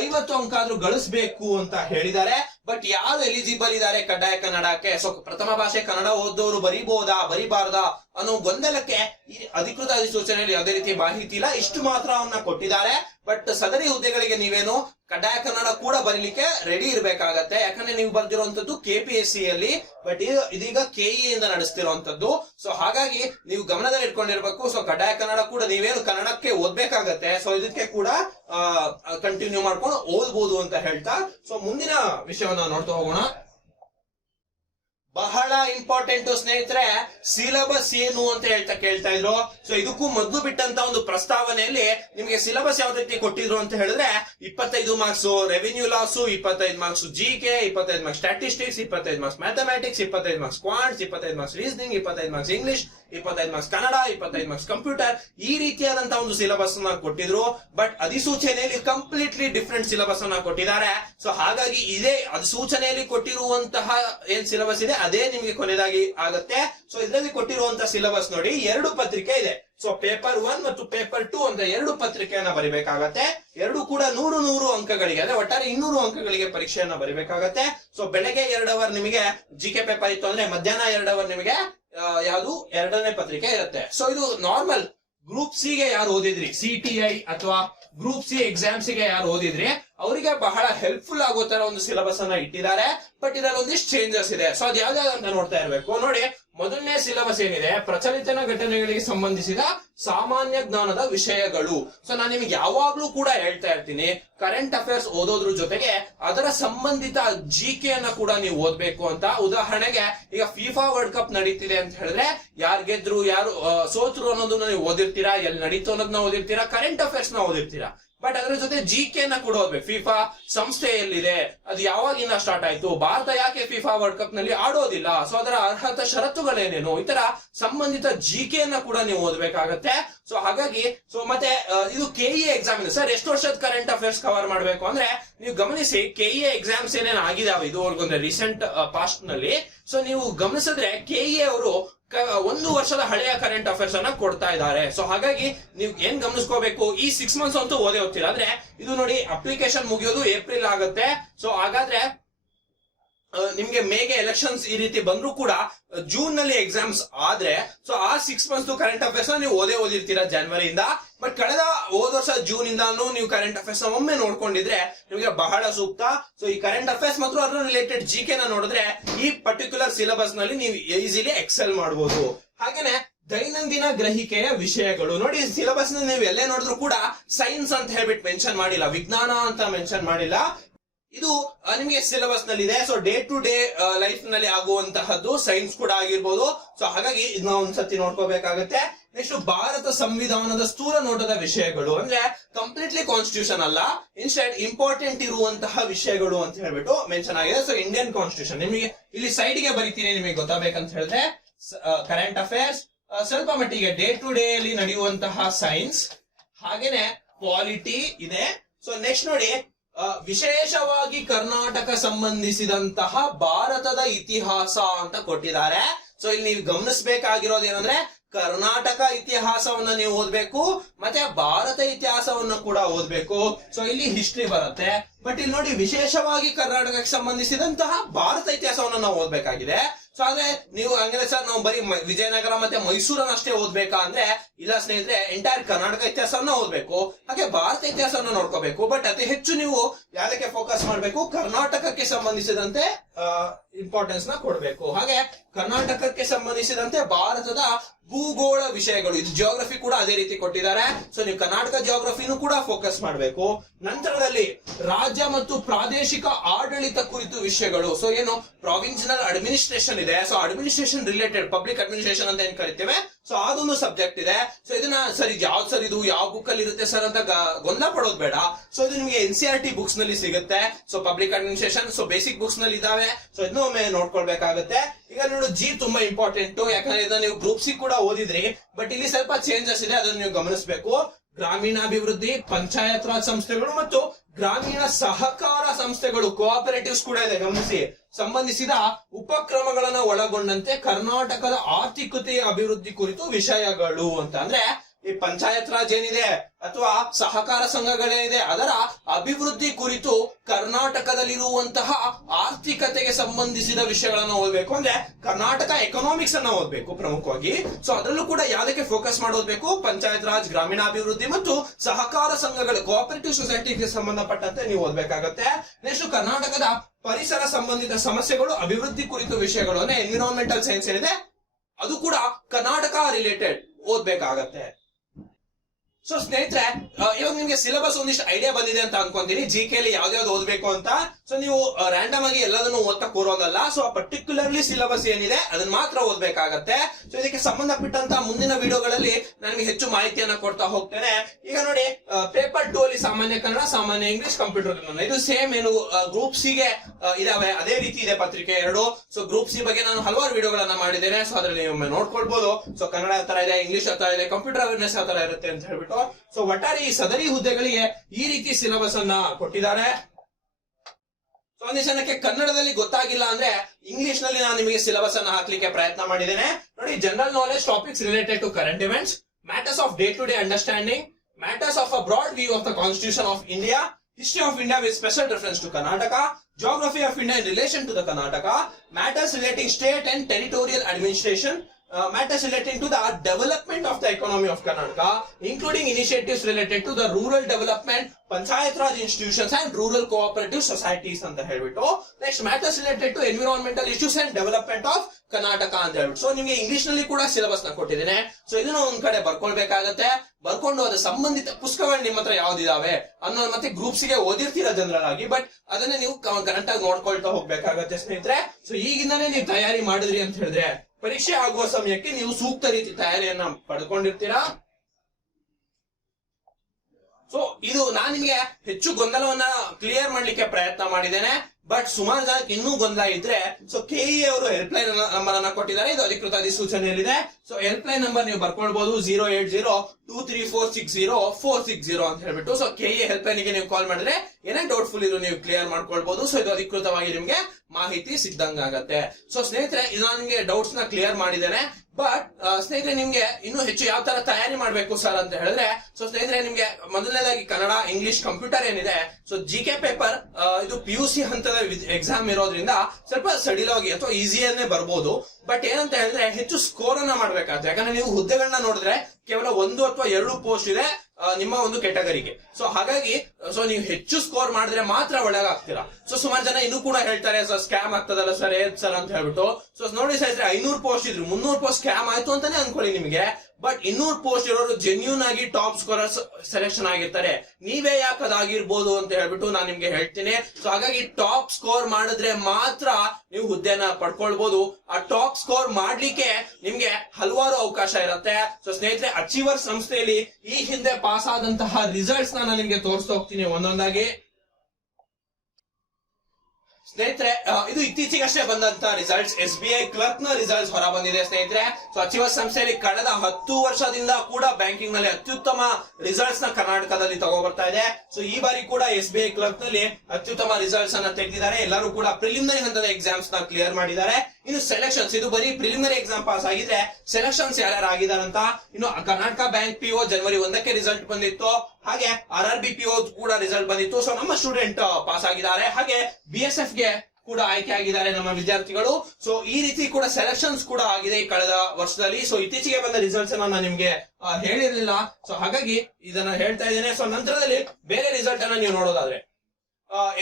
ಐವತ್ತು ಅಂಕ ಆದ್ರೂ ಗಳಿಸಬೇಕು ಅಂತ ಹೇಳಿದ್ದಾರೆ. ಬಟ್ ಯಾರು ಎಲಿಜಿಬಲ್ ಇದ್ದಾರೆ ಕಡ್ಡಾಯ ಕನ್ನಡಕ್ಕೆ? ಸೊ ಪ್ರಥಮ ಭಾಷೆ ಕನ್ನಡ ಓದೋರು ಬರಿಬಹುದಾ ಬರಿಬಾರ್ದಾ ಅನ್ನೋ ಗೊಂದಲಕ್ಕೆ ಈ ಅಧಿಕೃತ ಅಧಿಸೂಚನೆಯಲ್ಲಿ ಯಾವುದೇ ರೀತಿ ಮಾಹಿತಿ ಇಲ್ಲ. ಇಷ್ಟು ಮಾತ್ರ ಅವನ್ನ ಕೊಟ್ಟಿದ್ದಾರೆ. ಬಟ್ ಸದರಿ ಹುದ್ದೆಗಳಿಗೆ ನೀವೇನು ಕಡ್ಡಾಯ ಕನ್ನಡ ಕೂಡ ಬರೀಲಿಕ್ಕೆ ರೆಡಿ ಇರಬೇಕಾಗತ್ತೆ. ಯಾಕಂದ್ರೆ ನೀವು ಬರ್ದಿರುವಂತದ್ದು ಕೆಪಿಎಸ್ಸಿ ಅಲ್ಲಿ ಬಟ್ ಇದೀಗ ಕೆಇ ಇಂದ ನಡೆಸ್ತಿರುವಂತದ್ದು ಸೊ ಹಾಗಾಗಿ ನೀವು ಗಮನದಲ್ಲಿ ಇಟ್ಕೊಂಡಿರ್ಬೇಕು. ಸೊ ಕಡ್ಡಾಯ ಕನ್ನಡ ಕೂಡ ನೀವೇನು ಕನ್ನಡಕ್ಕೆ ಓದ್ಬೇಕಾಗತ್ತೆ. ಸೊ ಇದಕ್ಕೆ ಕೂಡ ಕಂಟಿನ್ಯೂ ಮಾಡ್ಕೊಂಡು ಓದ್ಬೋದು ಅಂತ ಹೇಳ್ತಾ. ಸೊ ಮುಂದಿನ ವಿಷಯವನ್ನ ನೋಡ್ತಾ ಹೋಗೋಣ. ಬಹಳ ಇಂಪಾರ್ಟೆಂಟ್ ಸ್ನೇಹಿತರೆ, ಸಿಲಬಸ್ ಏನು ಅಂತ ಹೇಳ್ತಾ ಕೇಳ್ತಾ ಇದ್ರು. ಸೊ ಇದಕ್ಕೂ ಮೊದಲು ಬಿಟ್ಟಂತ ಒಂದು ಪ್ರಸ್ತಾವನೆಯಲ್ಲಿ ನಿಮಗೆ ಸಿಲಬಸ್ ಯಾವ ರೀತಿ ಕೊಟ್ಟಿದ್ರು ಅಂತ ಹೇಳಿದ್ರೆ, ಇಪ್ಪತ್ತೈದು ಮಾರ್ಕ್ಸ್ ರೆವಿನ್ಯೂ ಲಾಸ್ ಇಪ್ಪತ್ತೈದು ಮಾರ್ಕ್ಸ್ ಜಿ ಕೆ ಇಪ್ಪತ್ತೈದು ಮಾರ್ಕ್ಸ್ ಸ್ಟಾಟಿಸ್ಟಿಕ್ಸ್ ಇಪ್ಪತ್ತೈದು ಮಾರ್ಕ್ಸ್ ಮ್ಯಾಥಮೆಟಿಕ್ಸ್ ಇಪ್ಪತ್ತೈದು ಮಾರ್ಕ್ಸ್ ಕ್ವಾಂಟ್ಸ್ ಇಪ್ಪತ್ತೈದು ಮಾರ್ಕ್ಸ್ ರೀಸನಿಂಗ್ ಇಪ್ಪತ್ತೈದು ಮಾರ್ಕ್ಸ್ ಇಂಗ್ಲಿಷ್ ಇಪ್ಪತ್ತೈದು ಮಾರ್ಕ್ಸ್ ಕನ್ನಡ, ಇಪ್ಪತ್ತೈದು ಮಾರ್ಕ್ಸ್ ಕಂಪ್ಯೂಟರ್ ಈ ರೀತಿಯಾದಂತಹ ಒಂದು ಸಿಲೆಬಸ್ ಅನ್ನ ಕೊಟ್ಟಿದ್ರು. ಬಟ್ ಅಧಿಸೂಚನೆಯಲ್ಲಿ ಕಂಪ್ಲೀಟ್ಲಿ ಡಿಫ್ರೆಂಟ್ ಸಿಲೆಬಸ್ ಅನ್ನ ಕೊಟ್ಟಿದ್ದಾರೆ. ಸೊ ಹಾಗಾಗಿ ಇದೇ ಅಧಿಸೂಚನೆಯಲ್ಲಿ ಕೊಟ್ಟಿರುವಂತಹ ಏನ್ ಸಿಲೆಬಸ್ ಇದೆ, ಅದೇ ನಿಮಗೆ ಕೊನೆಯದಾಗಿ ಆಗುತ್ತೆ. ಸೊ ಇದರಲ್ಲಿ ಕೊಟ್ಟಿರುವಂತಹ ಸಿಲೆಬಸ್ ನೋಡಿ ಎರಡು ಪತ್ರಿಕೆ ಇದೆ. ಸೊ ಪೇಪರ್ ಒನ್ ಮತ್ತು ಪೇಪರ್ ಟೂ ಅಂತ ಎರಡು ಪತ್ರಿಕೆಯನ್ನ ಬರಿಬೇಕಾಗತ್ತೆ. ಎರಡು ಕೂಡ ನೂರು ನೂರು ಅಂಕಗಳಿಗೆ, ಅಂದ್ರೆ ಒಟ್ಟಾರೆ ಇನ್ನೂರು ಅಂಕಗಳಿಗೆ ಪರೀಕ್ಷೆಯನ್ನ ಬರಿಬೇಕಾಗತ್ತೆ. ಸೊ ಬೆಳಗ್ಗೆ ಎರಡು ಅವರ್ ನಿಮಗೆ ಜಿ ಕೆ ಪೇಪರ್ ಇತ್ತು ಅಂದ್ರೆ ಮಧ್ಯಾಹ್ನ ಎರಡು ಅವರ್ ನಿಮಗೆ ಯಾವುದು? ಎರಡನೇ ಪತ್ರಿಕೆ ಇರುತ್ತೆ. ಸೊ ಇದು ನಾರ್ಮಲ್ ಗ್ರೂಪ್ ಸಿ ಗೆ ಯಾರು ಓದಿದ್ರಿ? ಸಿ ಟಿ ಐ ಅಥವಾ ಗ್ರೂಪ್ ಸಿ ಎಕ್ಸಾಮ್ಸ್ಗೆ ಯಾರು ಓದಿದ್ರಿ? ಅವರಿಗೆ ಬಹಳ ಹೆಲ್ಪ್ಫುಲ್ ಆಗೋ ತರ ಒಂದು ಸಿಲೆಬಸ್ ಅನ್ನ ಇಟ್ಟಿದ್ದಾರೆ ಬಟ್ ಇದರಲ್ಲಿ ಒಂದಿಷ್ಟು ಚೇಂಜಸ್ ಇದೆ. ಸೊ ಅದ್ ಯಾವ್ದಾದ್ರು ಅಂತ ನೋಡ್ತಾ ಇರ್ಬೇಕು. ನೋಡಿ ಮೊದಲನೇ ಸಿಲಬಸ್ ಏನಿದೆ? ಪ್ರಚಲಿತನ ಘಟನೆಗಳಿಗೆ ಸಂಬಂಧಿಸಿದ ಸಾಮಾನ್ಯ ಜ್ಞಾನದ ವಿಷಯಗಳು. ಸೊ ನಾನು ನಿಮಗೆ ಯಾವಾಗ್ಲೂ ಕೂಡ ಹೇಳ್ತಾ ಇರ್ತೀನಿ ಕರೆಂಟ್ ಅಫೇರ್ಸ್ ಓದೋದ್ರ ಜೊತೆಗೆ ಅದರ ಸಂಬಂಧಿತ ಜಿ ಕೆ ಅನ್ನ ಕೂಡ ನೀವು ಓದ್ಬೇಕು ಅಂತ. ಉದಾಹರಣೆಗೆ, ಈಗ ಫಿಫಾ ವರ್ಲ್ಡ್ ಕಪ್ ನಡೀತಿದೆ ಅಂತ ಹೇಳಿದ್ರೆ, ಯಾರು ಗೆದ್ರು, ಯಾರು ಸೋತ್ರು ಅನ್ನೋದನ್ನ ನೀವು ಓದಿರ್ತೀರಾ ಎಲ್ಲಿ ನಡೀತು ಅನ್ನೋದನ್ನ ಓದಿರ್ತೀರಾ ಕರೆಂಟ್ ಅಫೇರ್ಸ್ನ ಓದಿರ್ತೀರಾ. ಬಟ್ ಅದ್ರ ಜೊತೆ ಜಿ ಕೆ ನ ಕೂಡ ಓದ್ಬೇಕು ಫಿಫಾ ಸಂಸ್ಥೆ ಎಲ್ಲಿದೆ ಅದು ಯಾವಾಗಿಂದ ಸ್ಟಾರ್ಟ್ ಆಯ್ತು? ಭಾರತ ಯಾಕೆ ಫಿಫಾ ವರ್ಲ್ಡ್ ಕಪ್ನಲ್ಲಿ ಆಡೋದಿಲ್ಲ? ಸೊ ಅದರ ಅರ್ಹತಾ ಷರತ್ತುಗಳೇನೇನು? ಈ ತರ ಸಂಬಂಧಿತ ಜಿ ಕೆ ನ ಕೂಡ ನೀವು ಓದ್ಬೇಕಾಗತ್ತೆ. ಸೊ ಹಾಗಾಗಿ ಸೊ ಮತ್ತೆ ಇದು ಕೆಇ ಎಕ್ಸಾಮ್ ಇದೆ. ಸರ್ ಎಷ್ಟು ವರ್ಷದ ಕರೆಂಟ್ ಅಫೇರ್ಸ್ ಕವರ್ ಮಾಡಬೇಕು ಅಂದ್ರೆ, ನೀವು ಗಮನಿಸಿ ಕೆಇ ಎಕ್ಸಾಮ್ಸ್ ಏನೇನು ಆಗಿದಾವೆ? ಇದು ಅವ್ರಿಗೊಂದ್ರೆ ರೀಸೆಂಟ್ ಪಾಸ್ಟ್ನಲ್ಲಿ. ಸೊ ನೀವು ಗಮನಿಸಿದ್ರೆ ಕೆಇ ಅವರು ಕ- ಒಂದು ವರ್ಷದ ಹಳೆಯ ಕರೆಂಟ್ ಅಫೇರ್ಸ್ ಅನ್ನ ಕೊಡ್ತಾ ಇದ್ದಾರೆ. ಸೊ ಹಾಗಾಗಿ ನೀವು ಏನ್ ಗಮನಿಸ್ಕೋಬೇಕು? ಈ ಸಿಕ್ಸ್ ಮಂತ್ಸ್ ಅಂತೂ ಓದೇ ಹೋಗ್ತೀರಾ ಅಂದ್ರೆ, ಇದು ನೋಡಿ ಅಪ್ಲಿಕೇಶನ್ ಮುಗಿಯೋದು ಏಪ್ರಿಲ್ ಆಗುತ್ತೆ. ಸೊ ಹಾಗಾದ್ರೆ ನಿಮ್ಗೆ ಮೇಗೆ ಎಲೆಕ್ಷನ್ಸ್ ಈ ರೀತಿ ಬಂದ್ರು ಕೂಡ ಜೂನ್ನಲ್ಲಿ ಎಕ್ಸಾಮ್ಸ್ ಆದ್ರೆ ಸೊ ಆ ಸಿಕ್ಸ್ ಮಂತ್ಸ್ ಕರೆಂಟ್ ಅಫೇರ್ಸ್ ನೀವು ಓದೇ ಓದಿರ್ತೀರಾ ಜನವರಿಯಿಂದ ಬಟ್ ಕಳೆದ ಹೋದ ವರ್ಷ ಜೂನ್ ಇಂದಾನು ನೀವು ಕರೆಂಟ್ ಅಫೇರ್ಸ್ನ ಒಮ್ಮೆ ನೋಡ್ಕೊಂಡಿದ್ರೆ ನಿಮಗೆ ಬಹಳ ಸೂಕ್ತ. ಸೊ ಈ ಕರೆಂಟ್ ಅಫೇರ್ಸ್ ಮಾತ್ರ ಅದರ ರಿಲೇಟೆಡ್ ಜಿ ನ ನೋಡಿದ್ರೆ ಈ ಪರ್ಟಿಕ್ಯುಲರ್ ಸಿಲೆಬಸ್ನಲ್ಲಿ ನೀವು ಈಸಿಲಿ ಎಕ್ಸೆಲ್ ಮಾಡಬಹುದು ಹಾಗೇನೆ ದೈನಂದಿನ ಗ್ರಹಿಕೆಯ ವಿಷಯಗಳು. ನೋಡಿ ಸಿಲೆಬಸ್ ನೀವು ಎಲ್ಲೇ ನೋಡಿದ್ರು ಕೂಡ ಸೈನ್ಸ್ ಅಂತ ಹೇಳ್ಬಿಟ್ಟು ಮೆನ್ಷನ್ ಮಾಡಿಲ್ಲ, ವಿಜ್ಞಾನ ಅಂತ ಮೆನ್ಷನ್ ಮಾಡಿಲ್ಲ. ಇದು ನಿಮಗೆ ಸಿಲೆಬಸ್ನಲ್ಲಿ ಇದೆ ಸೊ ಡೇ ಟು ಡೇ ಲೈಫ್ನಲ್ಲಿ ಆಗುವಂತಹದ್ದು ಸೈನ್ಸ್ ಕೂಡ ಆಗಿರ್ಬೋದು. ಸೊ ಹಾಗಾಗಿ ಇದನ್ನ ಒಂದ್ಸತಿ ನೋಡ್ಕೋಬೇಕಾಗತ್ತೆ. ನೆಕ್ಸ್ಟ್ ಭಾರತ ಸಂವಿಧಾನದ ಸ್ಥೂಲ ನೋಟದ ವಿಷಯಗಳು. ಅಂದ್ರೆ ಕಂಪ್ಲೀಟ್ಲಿ ಕಾನ್ಸ್ಟಿಟ್ಯೂಷನ್ ಅಲ್ಲ. ಇನ್ಸ್ಟೆಡ್ ಇಂಪಾರ್ಟೆಂಟ್ ಇರುವಂತಹ ವಿಷಯಗಳು ಅಂತ ಹೇಳ್ಬಿಟ್ಟು ಮೆನ್ಷನ್ ಆಗಿದೆ. ಸೊ ಇಂಡಿಯನ್ ಕಾನ್ಸ್ಟಿಟ್ಯೂಷನ್ ನಿಮಗೆ ಇಲ್ಲಿ ಸೈಡ್ಗೆ ಬರೀತೀನಿ, ನಿಮಗೆ ಗೊತ್ತಾಗಬೇಕಂತ ಹೇಳಿದ್ರೆ. ಕರೆಂಟ್ ಅಫೇರ್ಸ್ ಸ್ವಲ್ಪ ಮಟ್ಟಿಗೆ ಡೇ ಟು ಡೇ ಅಲ್ಲಿ ನಡೆಯುವಂತಹ ಸೈನ್ಸ್ ಹಾಗೇನೆ ಪಾಲಿಟಿ ಇದೆ. ಸೊ ನೆಕ್ಸ್ಟ್ ನೋಡಿ ವಿಶೇಷವಾಗಿ ಕರ್ನಾಟಕ ಸಂಬಂಧಿಸಿದಂತಹ ಭಾರತದ ಇತಿಹಾಸ ಅಂತ ಕೊಟ್ಟಿದ್ದಾರೆ. ಸೊ ಇಲ್ಲಿ ನೀವು ಗಮನಿಸಬೇಕಾಗಿರೋದು ಏನಂದ್ರೆ, ಕರ್ನಾಟಕ ಇತಿಹಾಸವನ್ನ ನೀವು ಓದ್ಬೇಕು, ಮತ್ತೆ ಭಾರತ ಇತಿಹಾಸವನ್ನ ಕೂಡ ಓದ್ಬೇಕು. ಸೊ ಇಲ್ಲಿ ಹಿಸ್ಟ್ರಿ ಬರುತ್ತೆ. ಬಟ್ ಇಲ್ಲಿ ನೋಡಿ ವಿಶೇಷವಾಗಿ ಕರ್ನಾಟಕಕ್ಕೆ ಸಂಬಂಧಿಸಿದಂತಹ ಭಾರತ ಇತಿಹಾಸವನ್ನ ನಾವು ಓದ್ಬೇಕಾಗಿದೆ. ಸೊ ಅಂದ್ರೆ ನೀವು ಹಂಗಂದ್ರೆ ಸರ್, ನಾವು ಬರೀ ವಿಜಯನಗರ ಮತ್ತೆ ಮೈಸೂರನ್ನಷ್ಟೇ ಓದ್ಬೇಕಾ ಅಂದ್ರೆ, ಇಲ್ಲ ಸ್ನೇಹಿತರೆ ಎಂಟೈರ್ ಕರ್ನಾಟಕ ಇತಿಹಾಸವನ್ನ ಓದ್ಬೇಕು. ಹಾಗೆ ಭಾರತ ಇತಿಹಾಸವನ್ನ ನೋಡ್ಕೋಬೇಕು. ಬಟ್ ಅತಿ ಹೆಚ್ಚು ನೀವು ಯಾವ್ದಕ್ಕೆ ಫೋಕಸ್ ಮಾಡಬೇಕು? ಕರ್ನಾಟಕಕ್ಕೆ ಸಂಬಂಧಿಸಿದಂತೆ ಇಂಪಾರ್ಟೆನ್ಸ್ನ ಕೊಡಬೇಕು. ಹಾಗೆ ಕರ್ನಾಟಕಕ್ಕೆ ಸಂಬಂಧಿಸಿದಂತೆ ಭಾರತದ ಭೂಗೋಳ ವಿಷಯಗಳು. ಇದು ಜಿಯೋಗ್ರಫಿ ಕೂಡ ಅದೇ ರೀತಿ ಕೊಟ್ಟಿದ್ದಾರೆ. ಸೊ ನೀವು ಕರ್ನಾಟಕ ಜಿಯೋಗ್ರಫಿನೂ ಕೂಡ ಫೋಕಸ್ ಮಾಡಬೇಕು. ನಂತರದಲ್ಲಿ ರಾಜ್ಯ ಮತ್ತು ಪ್ರಾದೇಶಿಕ ಆಡಳಿತ ಕುರಿತು ವಿಷಯಗಳು. ಸೊ ಏನು? ಪ್ರಾವಿನ್ಸಿನಲ್ ಅಡ್ಮಿನಿಸ್ಟ್ರೇಷನ್ ಇದೆ. So administration related public administration ಅಂತ ಏನ್ ಕರಿತೇವೆ? ಸೊ ಅದೊಂದು ಸಬ್ಜೆಕ್ಟ್ ಇದೆ. ಸೊ ಇದನ್ನ ಸರ್ ಇದು ಯಾವ್ದು ಸರ್, ಇದು ಯಾವ ಬುಕ್ ಅಲ್ಲಿ ಇರುತ್ತೆ ಸರ್ ಅಂತ ಗೊಂದಲ ಪಡೋದು ಬೇಡ. ಸೊ ಇದು ನಿಮಗೆ ಎನ್ ಸಿ ಆರ್ ಟಿ ಬುಕ್ಸ್ನಲ್ಲಿ ಸಿಗುತ್ತೆ. So public administration so basic ಬುಕ್ಸ್ನಲ್ಲಿ ಇದಾವೆ ಸೊ ಇದನ್ನ ಒಮ್ಮೆ ನೋಡ್ಕೊಳ್ಬೇಕಾಗುತ್ತೆ. ಈಗ ನೋಡು ಜಿ ತುಂಬಾ ಇಂಪಾರ್ಟೆಂಟ್ ಯಾಕಂದ್ರೆ ಇದನ್ನ ನೀವು ಗ್ರೂಪ್ ಸಿ ಕೂಡ ಓದಿದ್ರಿ. ಬಟ್ ಇಲ್ಲಿ ಸ್ವಲ್ಪ ಚೇಂಜಸ್ ಇದೆ, ಅದನ್ನ ನೀವು ಗಮನಿಸಬೇಕು. ಗ್ರಾಮೀಣಾಭಿವೃದ್ಧಿ ಪಂಚಾಯತ್ ರಾಜ್ ಸಂಸ್ಥೆಗಳು ಮತ್ತು ಗ್ರಾಮೀಣ ಸಹಕಾರ ಸಂಸ್ಥೆಗಳು ಕೋಆಪರೇಟಿವ್ಸ್ ಕೂಡ ಇದೆ, ಗಮನಿಸಿ. ಸಂಬಂಧಿಸಿದ ಉಪಕ್ರಮಗಳನ್ನ ಒಳಗೊಂಡಂತೆ ಕರ್ನಾಟಕದ ಆರ್ಥಿಕತೆಯ ಅಭಿವೃದ್ಧಿ ಕುರಿತು ವಿಷಯಗಳು ಅಂತ ಅಂದ್ರೆ ಈ ಪಂಚಾಯತ್ ರಾಜ್ ಏನಿದೆ ಅಥವಾ ಸಹಕಾರ ಸಂಘಗಳೇನಿದೆ, ಅದರ ಅಭಿವೃದ್ಧಿ ಕುರಿತು ಕರ್ನಾಟಕದಲ್ಲಿರುವಂತಹ ಆರ್ಥಿಕತೆಗೆ ಸಂಬಂಧಿಸಿದ ವಿಷಯಗಳನ್ನ ಓದಬೇಕು. ಅಂದ್ರೆ ಕರ್ನಾಟಕ ಎಕನಾಮಿಕ್ಸ್ ಅನ್ನ ಓದಬೇಕು ಪ್ರಮುಖವಾಗಿ. ಸೊ ಅದರಲ್ಲೂ ಕೂಡ ಯಾವುದಕ್ಕೆ ಫೋಕಸ್ ಮಾಡೋದ್ಬೇಕು? ಪಂಚಾಯತ್ ರಾಜ್, ಗ್ರಾಮೀಣಾಭಿವೃದ್ಧಿ ಮತ್ತು ಸಹಕಾರ ಸಂಘಗಳು ಕೋಆಪರೇಟಿವ್ ಸೊಸೈಟಿಗೆ ಸಂಬಂಧಪಟ್ಟಂತೆ ನೀವು ಓದ್ಬೇಕಾಗತ್ತೆ. ನೆಕ್ಸ್ಟ್ ಕರ್ನಾಟಕದ ಪರಿಸರ ಸಂಬಂಧಿತ ಸಮಸ್ಯೆಗಳು, ಅಭಿವೃದ್ಧಿ ಕುರಿತು ವಿಷಯಗಳು, ಅಂದ್ರೆ ಎನ್ವಿರಾನ್ಮೆಂಟಲ್ ಸೈನ್ಸ್ ಏನಿದೆ, ಅದು ಕೂಡ ಕರ್ನಾಟಕ ರಿಲೇಟೆಡ್ ಓದ್ಬೇಕಾಗತ್ತೆ. ಸೊ ಸ್ನೇಹಿತರೆ ಇವಾಗ ನಿಮ್ಗೆ ಸಿಲೆಬಸ್ ಒಂದಿಷ್ಟು ಐಡಿಯಾ ಬಂದಿದೆ ಅಂತ ಅನ್ಕೊಂತೀನಿ. ಜಿ ಕೆ ಅಲ್ಲಿ ಯಾವ್ದಾವ್ದು ಓದ್ಬೇಕು ಅಂತ ಸೊ ನೀವು ರ್ಯಾಂಡಮ್ ಆಗಿ ಎಲ್ಲದನ್ನು ಓದ್ತಾ ಕೂರೋದಲ್ಲ. ಸೊ ಪರ್ಟಿಕ್ಯುಲರ್ಲಿ ಸಿಲೆಬಸ್ ಏನಿದೆ ಅದನ್ನ ಮಾತ್ರ ಓದ್ಬೇಕಾಗತ್ತೆ. ಸೊ ಇದಕ್ಕೆ ಸಂಬಂಧಪಟ್ಟಂತ ಮುಂದಿನ ವಿಡಿಯೋಗಳಲ್ಲಿ ನನಗೆ ಹೆಚ್ಚು ಮಾಹಿತಿಯನ್ನ ಕೊಡ್ತಾ ಹೋಗ್ತೇನೆ. ಈಗ ನೋಡಿ ಪೇಪರ್ ಟೂ ಅಲ್ಲಿ ಸಾಮಾನ್ಯ ಕನ್ನಡ, ಸಾಮಾನ್ಯ ಇಂಗ್ಲಿಷ್ ಕಂಪ್ಯೂಟರ್ ಕನ್ನಡ. ಇದು ಸೇಮ್ ಏನು ಗ್ರೂಪ್ ಸಿ ಗೆ ಇದಾವೆ. ಅದೇ ರೀತಿ ಇದೆ ಪತ್ರಿಕೆ ಎರಡು. ಸೊ ಗ್ರೂಪ್ ಸಿ ಬಗ್ಗೆ ನಾನು ಹಲವಾರು ವಿಡಿಯೋಗಳನ್ನ ಮಾಡಿದ್ದೇನೆ. ಸೊ ಅದ್ರಲ್ಲಿ ಒಮ್ಮೆ ನೋಡ್ಕೊಳ್ಬಹುದು ಸೊ ಕನ್ನಡ ತರ ಇದೆ ಇಂಗ್ಲಿಷ್ ತರ ಇದೆ ಕಂಪ್ಯೂಟರ್ ಅವೇರ್ನೆಸ್ ಯಾವ ತರ ಇರುತ್ತೆ ಅಂತ ಹೇಳ್ಬಿಟ್ಟು. ಸೊ ಒಟ್ಟಾರೆ ಈ ಸದರಿ ಹುದ್ದೆಗಳಿಗೆ ಈ ರೀತಿ ಸಿಲೆಬಸ್ ಅನ್ನ ಕೊಟ್ಟಿದ್ದಾರೆ. ಒಂದಿಷ್ಟು ಕನ್ನಡದಲ್ಲಿ ಗೊತ್ತಾಗಿಲ್ಲ ಅಂದ್ರೆ ಇಂಗ್ಲಿಷ್ನಲ್ಲಿ ನಾನು ನಿಮಗೆ ಸಿಲೆಬಸ್ ಅನ್ನು ಹಾಕ್ಲಿಕ್ಕೆ ಪ್ರಯತ್ನ ಮಾಡಿದ್ದೇನೆ. ನೋಡಿ general knowledge topics related to current events matters of day to day understanding matters of a broad view of the constitution of India history of India with special reference to Karnataka geography of India in relation to the Karnataka matters relating state and territorial administration, uh, matters relating to the development of the economy of Karnataka, including initiatives related to the rural development, Panchayat Raj institutions and rural societies ಅಂತ ಹೇಳ್ಬಿಟ್ಟು next matters related to environmental issues and development of Karnataka ಅಂತ ಹೇಳ್ಬಿಟ್ಟು so ನಿಮಗೆ ಇಂಗ್ಲಿಷ್ನಲ್ಲಿ ಕೂಡ ಸಿಲೆಬಸ್ನ ಕೊಟ್ಟಿದ್ದೇನೆ. So ಇದನ್ನ ಒಂದ್ ಕಡೆ ಬರ್ಕೊಳ್ಬೇಕಾಗತ್ತೆ. ಬರ್ಕೊಂಡು ಅದ್ರ ಸಂಬಂಧಿತ ಪುಸ್ತಕಗಳು ನಿಮ್ಮ ಹತ್ರ ಯಾವ್ದಿದಾವೆ ಅನ್ನೋ ಮತ್ತೆ ಗ್ರೂಪ್ಸ್ಗೆ ಓದಿರ್ತೀರ ಜನರಲ್ ಆಗಿ ಬಟ್ ಅದನ್ನ ನೀವು ಕರೆಂಟ್ ಆಗಿ ನೋಡ್ಕೊಳ್ತಾ ಹೋಗ್ಬೇಕಾಗತ್ತೆ ಸ್ನೇಹಿತರೆ. ಸೊ ಈಗಿಂದಾನೇ ನೀವು ತಯಾರಿ ಮಾಡಿದ್ರಿ ಅಂತ ಹೇಳಿದ್ರೆ ಪರೀಕ್ಷೆ ಆಗುವ ಸಮಯಕ್ಕೆ ನೀವು ಸೂಕ್ತ ರೀತಿ ತಯಾರಿಯನ್ನ ಪಡ್ಕೊಂಡಿರ್ತೀರಾ? ಸೊ ಇದು ನಾನು ನಿಮಗೆ ಹೆಚ್ಚು ಗೊಂದಲವನ್ನ ಕ್ಲಿಯರ್ ಮಾಡ್ಲಿಕ್ಕೆ ಪ್ರಯತ್ನ ಮಾಡಿದ್ದೇನೆ. ಬಟ್ ಸುಮಾರು ಜನಕ್ಕೆ ಇನ್ನೂ ಗೊಂದಲ ಇದ್ರೆ ಸೊ ಕೆಇ ಅವರು ಹೆಲ್ಪ್ ಲೈನ್ ನಂಬರ್ ಅನ್ನ ಕೊಟ್ಟಿದ್ದಾರೆ. ಇದು ಅಧಿಕೃತ ಅಧಿಸೂಚನೆಯಲ್ಲಿದೆ. ಸೊ ಹೆಲ್ಪ್ ಲೈನ್ ನಂಬರ್ ನೀವು ಬರ್ಕೊಳ್ಬಹುದು zero eight zero two three four six zero four six zero ಅಂತ ಹೇಳ್ಬಿಟ್ಟು. ಸೊ ಕೆ ಹೆಲ್ಪ್ ಲೈನ್ಗೆ ನೀವು ಕಾಲ್ ಮಾಡಿದ್ರೆ ಏನೇ ಡೌಟ್ಫುಲ್ ಇದು ನೀವು ಕ್ಲಿಯರ್ ಮಾಡ್ಕೊಳ್ಬಹುದು ಸೊ ಇದು ಅಧಿಕೃತವಾಗಿ ನಿಮ್ಗೆ ಮಾಹಿತಿ ಸಿದ್ದಂಗಾಗತ್ತೆ ಸೊ ಸ್ನೇಹಿತರೆ, ಇದು ನನಗೆ ಡೌಟ್ಸ್ನ ಕ್ಲಿಯರ್ ಮಾಡಿದ್ದೇನೆ. ಬಟ್ ಸ್ನೇಹಿತರೆ, ನಿಮ್ಗೆ ಇನ್ನು ಹೆಚ್ಚು ಯಾವ ತರ ತಯಾರಿ ಮಾಡ್ಬೇಕು ಸರ್ ಅಂತ ಹೇಳಿದ್ರೆ ಸೊ ಸ್ನೇಹಿತರೆ, ನಿಮ್ಗೆ ಮೊದಲನೇದಾಗಿ ಕನ್ನಡ ಇಂಗ್ಲಿಷ್ ಕಂಪ್ಯೂಟರ್ ಏನಿದೆ ಸೊ ಜಿ ಕೆ ಪೇಪರ್ ಇದು ಪಿ ಯು ಸಿ ಹಂತದ ಎಕ್ಸಾಮ್ ಇರೋದ್ರಿಂದ ಸ್ವಲ್ಪ ಸಡಿಲವಾಗಿ ಅಥವಾ ಈಸಿಯನ್ನೇ ಬರ್ಬೋದು. ಬಟ್ ಏನಂತ ಹೇಳಿದ್ರೆ, ಹೆಚ್ಚು ಸ್ಕೋರ್ ಅನ್ನ ಮಾಡ್ಬೇಕಾಗುತ್ತೆ. ಯಾಕಂದ್ರೆ ನೀವು ಹುದ್ದೆಗಳನ್ನ ನೋಡಿದ್ರೆ ಕೇವಲ ಒಂದು ಅಥವಾ ಎರಡು ಪೋಸ್ಟ್ ಇದೆ. ನಿಮ್ಮ ಒಂದು ಕೆಟಗರಿಗೆ. ಸೊ ಹಾಗಾಗಿ ಸೊ ನೀವು ಹೆಚ್ಚು ಸ್ಕೋರ್ ಮಾಡಿದ್ರೆ ಮಾತ್ರ ಒಳಗಾಗ್ತೀರಾ. ಸೊ ಸುಮಾರು ಜನ ಇನ್ನೂ ಕೂಡ ಹೇಳ್ತಾರೆ ಸರ್ ಸ್ಕ್ಯಾಮ್ ಆಗ್ತದಲ್ಲ ಸರ್ ಏನ್ ಸರ್ ಅಂತ ಹೇಳ್ಬಿಟ್ಟು. ಸೊ ನೋಡಿ ಸರ್ ಐನೂರು ಪೋಸ್ಟ್ ಇದ್ರು. ಮುನ್ನೂರು ಪೋಸ್ಟ್ ಸ್ಕ್ಯಾಮ್ ಆಯ್ತು ಅಂತಾನೆ ಅನ್ಕೊಳ್ಳಿ ನಿಮಗೆ. ಬಟ್ ಇನ್ನೂರು ಪೋಸ್ಟ್ ಇರೋರು ಜೆನ್ಯೂನ್ ಆಗಿ ಟಾಪ್ ಸ್ಕೋರರ್ಸ್ ಸೆಲೆಕ್ಷನ್ ಆಗಿರ್ತಾರೆ. ನೀವೇ ಯಾಕೆ ಅದಾಗಿರ್ಬೋದು ಅಂತ ಹೇಳ್ಬಿಟ್ಟು ನಾನು ನಿಮ್ಗೆ ಹೇಳ್ತೀನಿ. ಸೊ ಹಾಗಾಗಿ ಟಾಪ್ ಸ್ಕೋರ್ ಮಾಡಿದ್ರೆ ಮಾತ್ರ ನೀವು ಹುದ್ದೆನ ಪಡ್ಕೊಳ್ಬಹುದು ಆ ಟಾಪ್ ಸ್ಕೋರ್ ಮಾಡ್ಲಿಕ್ಕೆ ನಿಮ್ಗೆ ಹಲವಾರು ಅವಕಾಶ ಇರುತ್ತೆ. ಸೊ ಸ್ನೇಹಿತರೆ ಅಚೀವರ್ ಸಂಸ್ಥೆಯಲ್ಲಿ ಈ ಹಿಂದೆ ಪಾಸ್ ಆದಂತಹ ರಿಸಲ್ಟ್ಸ್ ನಾನು ನಿಮ್ಗೆ ತೋರಿಸ್ತಾ ಹೋಗ್ತೀನಿ ಒಂದೊಂದಾಗಿ. ಸ್ನೇಹಿತರೆ ಇದು ಇತ್ತೀಚೆಗಷ್ಟೇ ಬಂದಂತ ರಿಸಲ್ಟ್ಸ್ ಎಸ್ ಬಿ ಐ ಕ್ಲರ್ಕ್ನ ರಿಸಲ್ಟ್ಸ್ ಹೊರ ಬಂದಿದೆ ಸ್ನೇಹಿತರೆ. ಸೊ ಅಚಿವ ಸಂಸ್ಥೆಯಲ್ಲಿ ಕಳೆದ ಹತ್ತು ವರ್ಷದಿಂದ ಕೂಡ ಬ್ಯಾಂಕಿಂಗ್ನಲ್ಲಿ ಅತ್ಯುತ್ತಮ ರಿಸಲ್ಟ್ಸ್ನ ಕರ್ನಾಟಕದಲ್ಲಿ ತಗೋಬರ್ತಾ ಇದೆ. ಸೊ ಈ ಬಾರಿ ಕೂಡ ಎಸ್ ಬಿ ಐ ಕ್ಲರ್ಕ್ನಲ್ಲಿ ಅತ್ಯುತ್ತಮ ರಿಸಲ್ಟ್ಸ್ ಅನ್ನ ತೆಗೆದಿದ್ದಾರೆ. ಎಲ್ಲರೂ ಕೂಡ ಪ್ರಿಲಿಮಿನರಿ ಹಂತದ ಎಕ್ಸಾಮ್ಸ್ನ ಕ್ಲಿಯರ್ ಮಾಡಿದ್ದಾರೆ. ಇನ್ನು ಸೆಲೆಕ್ಷನ್ಸ್ ಇದು ಬರೀ ಪ್ರಿಲಿಮಿನರಿ ಎಕ್ಸಾಮ್ ಪಾಸ್ ಆಗಿದ್ರೆ ಸೆಲೆಕ್ಷನ್ಸ್ ಯಾರ್ಯಾರು ಆಗಿದಾರಂತ ಇನ್ನು ಕರ್ನಾಟಕ ಬ್ಯಾಂಕ್ ಪಿಒ ಜನವರಿ ಒಂದಕ್ಕೆ ರಿಸಲ್ಟ್ ಬಂದಿತ್ತು. ಹಾಗೆ ಆರ್ ಆರ್ ಬಿ ಪಿ ಕೂಡ ರಿಸಲ್ಟ್ ಬಂದಿತ್ತು. ಸೊ ನಮ್ಮ ಸ್ಟೂಡೆಂಟ್ ಪಾಸ್ ಆಗಿದ್ದಾರೆ. ಹಾಗೆ ಬಿ ಎಸ್ ಎಫ್ಗೆ ಕೂಡ ಆಯ್ಕೆ ಆಗಿದ್ದಾರೆ ನಮ್ಮ ವಿದ್ಯಾರ್ಥಿಗಳು. ಸೊ ಈ ರೀತಿ ಕೂಡ ಸೆಲೆಕ್ಷನ್ಸ್ ಕೂಡ ಆಗಿದೆ ಕಳೆದ ವರ್ಷದಲ್ಲಿ. ಸೊ ಇತ್ತೀಚೆಗೆ ಬಂದ ರಿಸಲ್ಟ್ಸ್ ನಾನು ನಿಮ್ಗೆ ಹೇಳಿರಲಿಲ್ಲ ಹೇಳಿರ್ಲಿಲ್ಲ. ಸೊ ಹಾಗಾಗಿ ಇದನ್ನ ಹೇಳ್ತಾ ಇದ್ದೇನೆ. ಸೊ ನಂತರದಲ್ಲಿ ಬೇರೆ ರಿಸಲ್ಟ್ ಅನ್ನ ನೀವು ನೋಡೋದಾದ್ರೆ.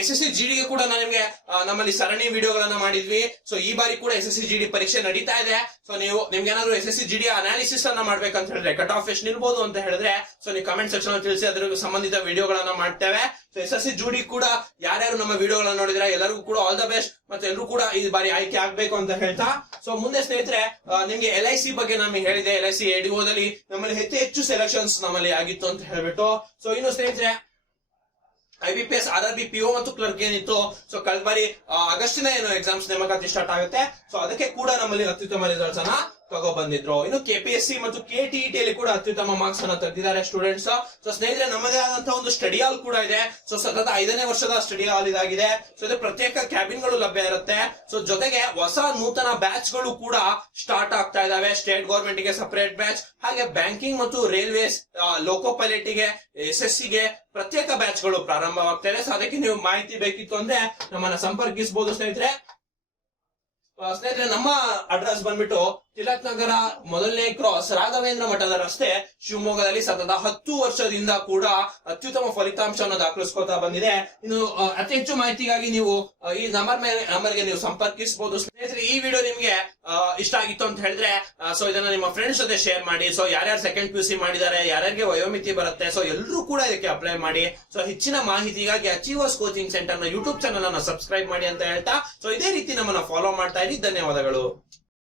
ಎಸ್ ಎಸ್ ಸಿ ಜಿಡಿಗೆ ಕೂಡ ನಾನು ನಿಮಗೆ ನಮ್ಮಲ್ಲಿ ಸರಣಿ ವಿಡಿಯೋಗಳನ್ನ ಮಾಡಿದ್ವಿ. ಸೊ ಈ ಬಾರಿ ಕೂಡ ಎಸ್ ಎಸ್ ಸಿ ಜಿಡಿ ಪರೀಕ್ಷೆ ನಡೀತಾ ಇದೆ. ಸೊ ನೀವು, ನಿಮ್ಗೆ ಏನಾದ್ರು S S C GD analysis ಅನ್ನ ಮಾಡ್ಬೇಕಂತ ಹೇಳಿದ್ರೆ ಕಟ್ ಆಫ್ ಎಷ್ಟು ನಿಲ್ಬಹುದು ಅಂತ ಹೇಳಿದ್ರೆ ಸೊ ನೀವು ಕಮೆಂಟ್ ಸೆಕ್ಷನ್ ತಿಳಿಸಿ ಅದ್ರ ಸಂಬಂಧಿತ ವಿಡಿಯೋಗಳನ್ನ ಮಾಡ್ತೇವೆ. ಸೊ ಎಸ್ ಎಸ್ ಸಿ ಜುಡಿ ಕೂಡ ಯಾರ್ಯಾರು ನಮ್ಮ ವಿಡಿಯೋಗಳನ್ನ ನೋಡಿದ್ರೆ, ಎಲ್ಲರಿಗೂ ಕೂಡ ಆಲ್ ದ ಬೆಸ್ಟ್ ಮತ್ತೆ ಎಲ್ಲರೂ ಕೂಡ ಈ ಬಾರಿ ಆಯ್ಕೆ ಆಗ್ಬೇಕು ಅಂತ ಹೇಳ್ತಾ. ಸೊ ಮುಂದೆ ಸ್ನೇಹಿತರೆ ನಿಮ್ಗೆ ಎಲ್ ಐ ಸಿ ಬಗ್ಗೆ ನಮಗೆ ಹೇಳಿದೆ. ಎಲ್ ಐ ಸಿ ಎಡಿಒದಲ್ಲಿ ನಮ್ಮಲ್ಲಿ ಹೆಚ್ಚು ಹೆಚ್ಚು ಸೆಲೆಕ್ಷನ್ಸ್ ನಮ್ಮಲ್ಲಿ ಆಗಿತ್ತು ಅಂತ ಹೇಳ್ಬಿಟ್ಟು. ಸೊ ಇನ್ನು ಸ್ನೇಹಿತರೆ I B P S R R B P ಮತ್ತು ಕ್ಲರ್ಕ್ ಏನಿತ್ತು? ಸೊ ಕಳೆದ ಬಾರಿ ನ ಏನು ಎಕ್ಸಾಮ್ಸ್ ನೇಮಕಾತಿ ಸ್ಟಾರ್ಟ್ ಆಗುತ್ತೆ? ಸೊ ಅದಕ್ಕೆ ಕೂಡ ನಮ್ಮಲ್ಲಿ ಅತ್ಯುತ್ತಮ ರಿಸಲ್ಟ್ಸ್ ಅನ್ನ ತಗೋ ಬಂದಿದ್ರು. ಇನ್ನು ಕೆ ಪಿ ಎಸ್ ಸಿ ಮತ್ತು ಕೆ ಟಿ ಅಲ್ಲಿ ಕೂಡ ಅತ್ಯುತ್ತಮ ಮಾರ್ಕ್ಸ್ ಅನ್ನ ತೆಗೆದಿದ್ದಾರೆ ಸ್ಟೂಡೆಂಟ್ಸ್ ಸೊ ಸ್ನೇಹಿತರೆ ನಮ್ಮದೇ ಆದಂತಹ ಒಂದು ಸ್ಟಡಿ ಹಾಲ್ ಕೂಡ ಇದೆ. ಸೊ ಸತತ ಐದನೇ ವರ್ಷದ ಸ್ಟಡಿ ಹಾಲ್ ಇದಾಗಿದೆ. ಸೊ ಇದು ಪ್ರತ್ಯೇಕ ಕ್ಯಾಬಿನ್ಗಳು ಲಭ್ಯ ಇರುತ್ತೆ. ಸೊ ಜೊತೆಗೆ ಹೊಸ ನೂತನ ಬ್ಯಾಚ್ಗಳು ಕೂಡ ಸ್ಟಾರ್ಟ್ ಆಗ್ತಾ ಇದಾವೆ. ಸ್ಟೇಟ್ ಗೌರ್ಮೆಂಟ್ಗೆ ಸಪರೇಟ್ ಬ್ಯಾಚ್ ಹಾಗೆ ಬ್ಯಾಂಕಿಂಗ್ ಮತ್ತು ರೈಲ್ವೇಸ್ ಲೋಕೋ ಪೈಲಟ್ಗೆ ಎಸ್ ಎಸ್ಗೆ ಪ್ರತ್ಯೇಕ ಬ್ಯಾಚ್ಗಳು ಪ್ರಾರಂಭವಾಗ್ತಾ ಇದೆ ಸೊ ಅದಕ್ಕೆ ನೀವು ಮಾಹಿತಿ ಬೇಕಿತ್ತು ಅಂದ್ರೆ ನಮ್ಮನ್ನ ಸಂಪರ್ಕಿಸಬಹುದು ಸ್ನೇಹಿತರೆ. ಸ್ನೇಹಿತರೆ, ನಮ್ಮ ಅಡ್ರೆಸ್ ಬಂದ್ಬಿಟ್ಟು ತಿಲಕ್ ನಗರ ಮೊದಲನೇ ಕ್ರಾಸ್ ರಾಘವೇಂದ್ರ ಮಠದ ರಸ್ತೆ ಶಿವಮೊಗ್ಗದಲ್ಲಿ ಸತತ ಹತ್ತು ವರ್ಷದಿಂದ ಕೂಡ ಅತ್ಯುತ್ತಮ ಫಲಿತಾಂಶವನ್ನು ದಾಖಲಿಸ್ಕೊತಾ ಬಂದಿದೆ. ಇನ್ನು ಅತಿ ಹೆಚ್ಚು ಮಾಹಿತಿಗಾಗಿ ನೀವು ಈ ನಂಬರ್ ಮೇಲೆ ನಂಬರ್ಗೆ ನೀವು ಸಂಪರ್ಕಿಸಬಹುದು ಸ್ನೇಹಿತರೆ, ಈ ವಿಡಿಯೋ ನಿಮ್ಗೆ ಇಷ್ಟ ಆಗಿತ್ತು ಅಂತ ಹೇಳಿದ್ರೆ ಸೊ ಇದನ್ನ ನಿಮ್ಮ ಫ್ರೆಂಡ್ಸ್ ಜೊತೆ ಶೇರ್ ಮಾಡಿ ಸೊ ಯಾರ್ಯಾರು ಸೆಕೆಂಡ್ ಪಿ ಸಿ ಮಾಡಿದ್ದಾರೆ, ಯಾರ್ಯಾರಿಗೆ ವಯೋಮಿತಿ ಬರುತ್ತೆ ಸೊ ಎಲ್ಲರೂ ಕೂಡ ಇದಕ್ಕೆ ಅಪ್ಲೈ ಮಾಡಿ ಸೊ ಹೆಚ್ಚಿನ ಮಾಹಿತಿಗಾಗಿ ಅಚೀವರ್ಸ್ ಕೋಚಿಂಗ್ ಸೆಂಟರ್ನ ಯೂಟ್ಯೂಬ್ ಚಾನಲ್ ಅನ್ನ ಸಬ್ಸ್ಕ್ರೈಬ್ ಮಾಡಿ ಅಂತ ಹೇಳ್ತಾ ಸೊ ಇದೇ ರೀತಿ ನಮ್ಮನ್ನ ಫಾಲೋ ಮಾಡ್ತಾ ಇರಿ. ಧನ್ಯವಾದಗಳು.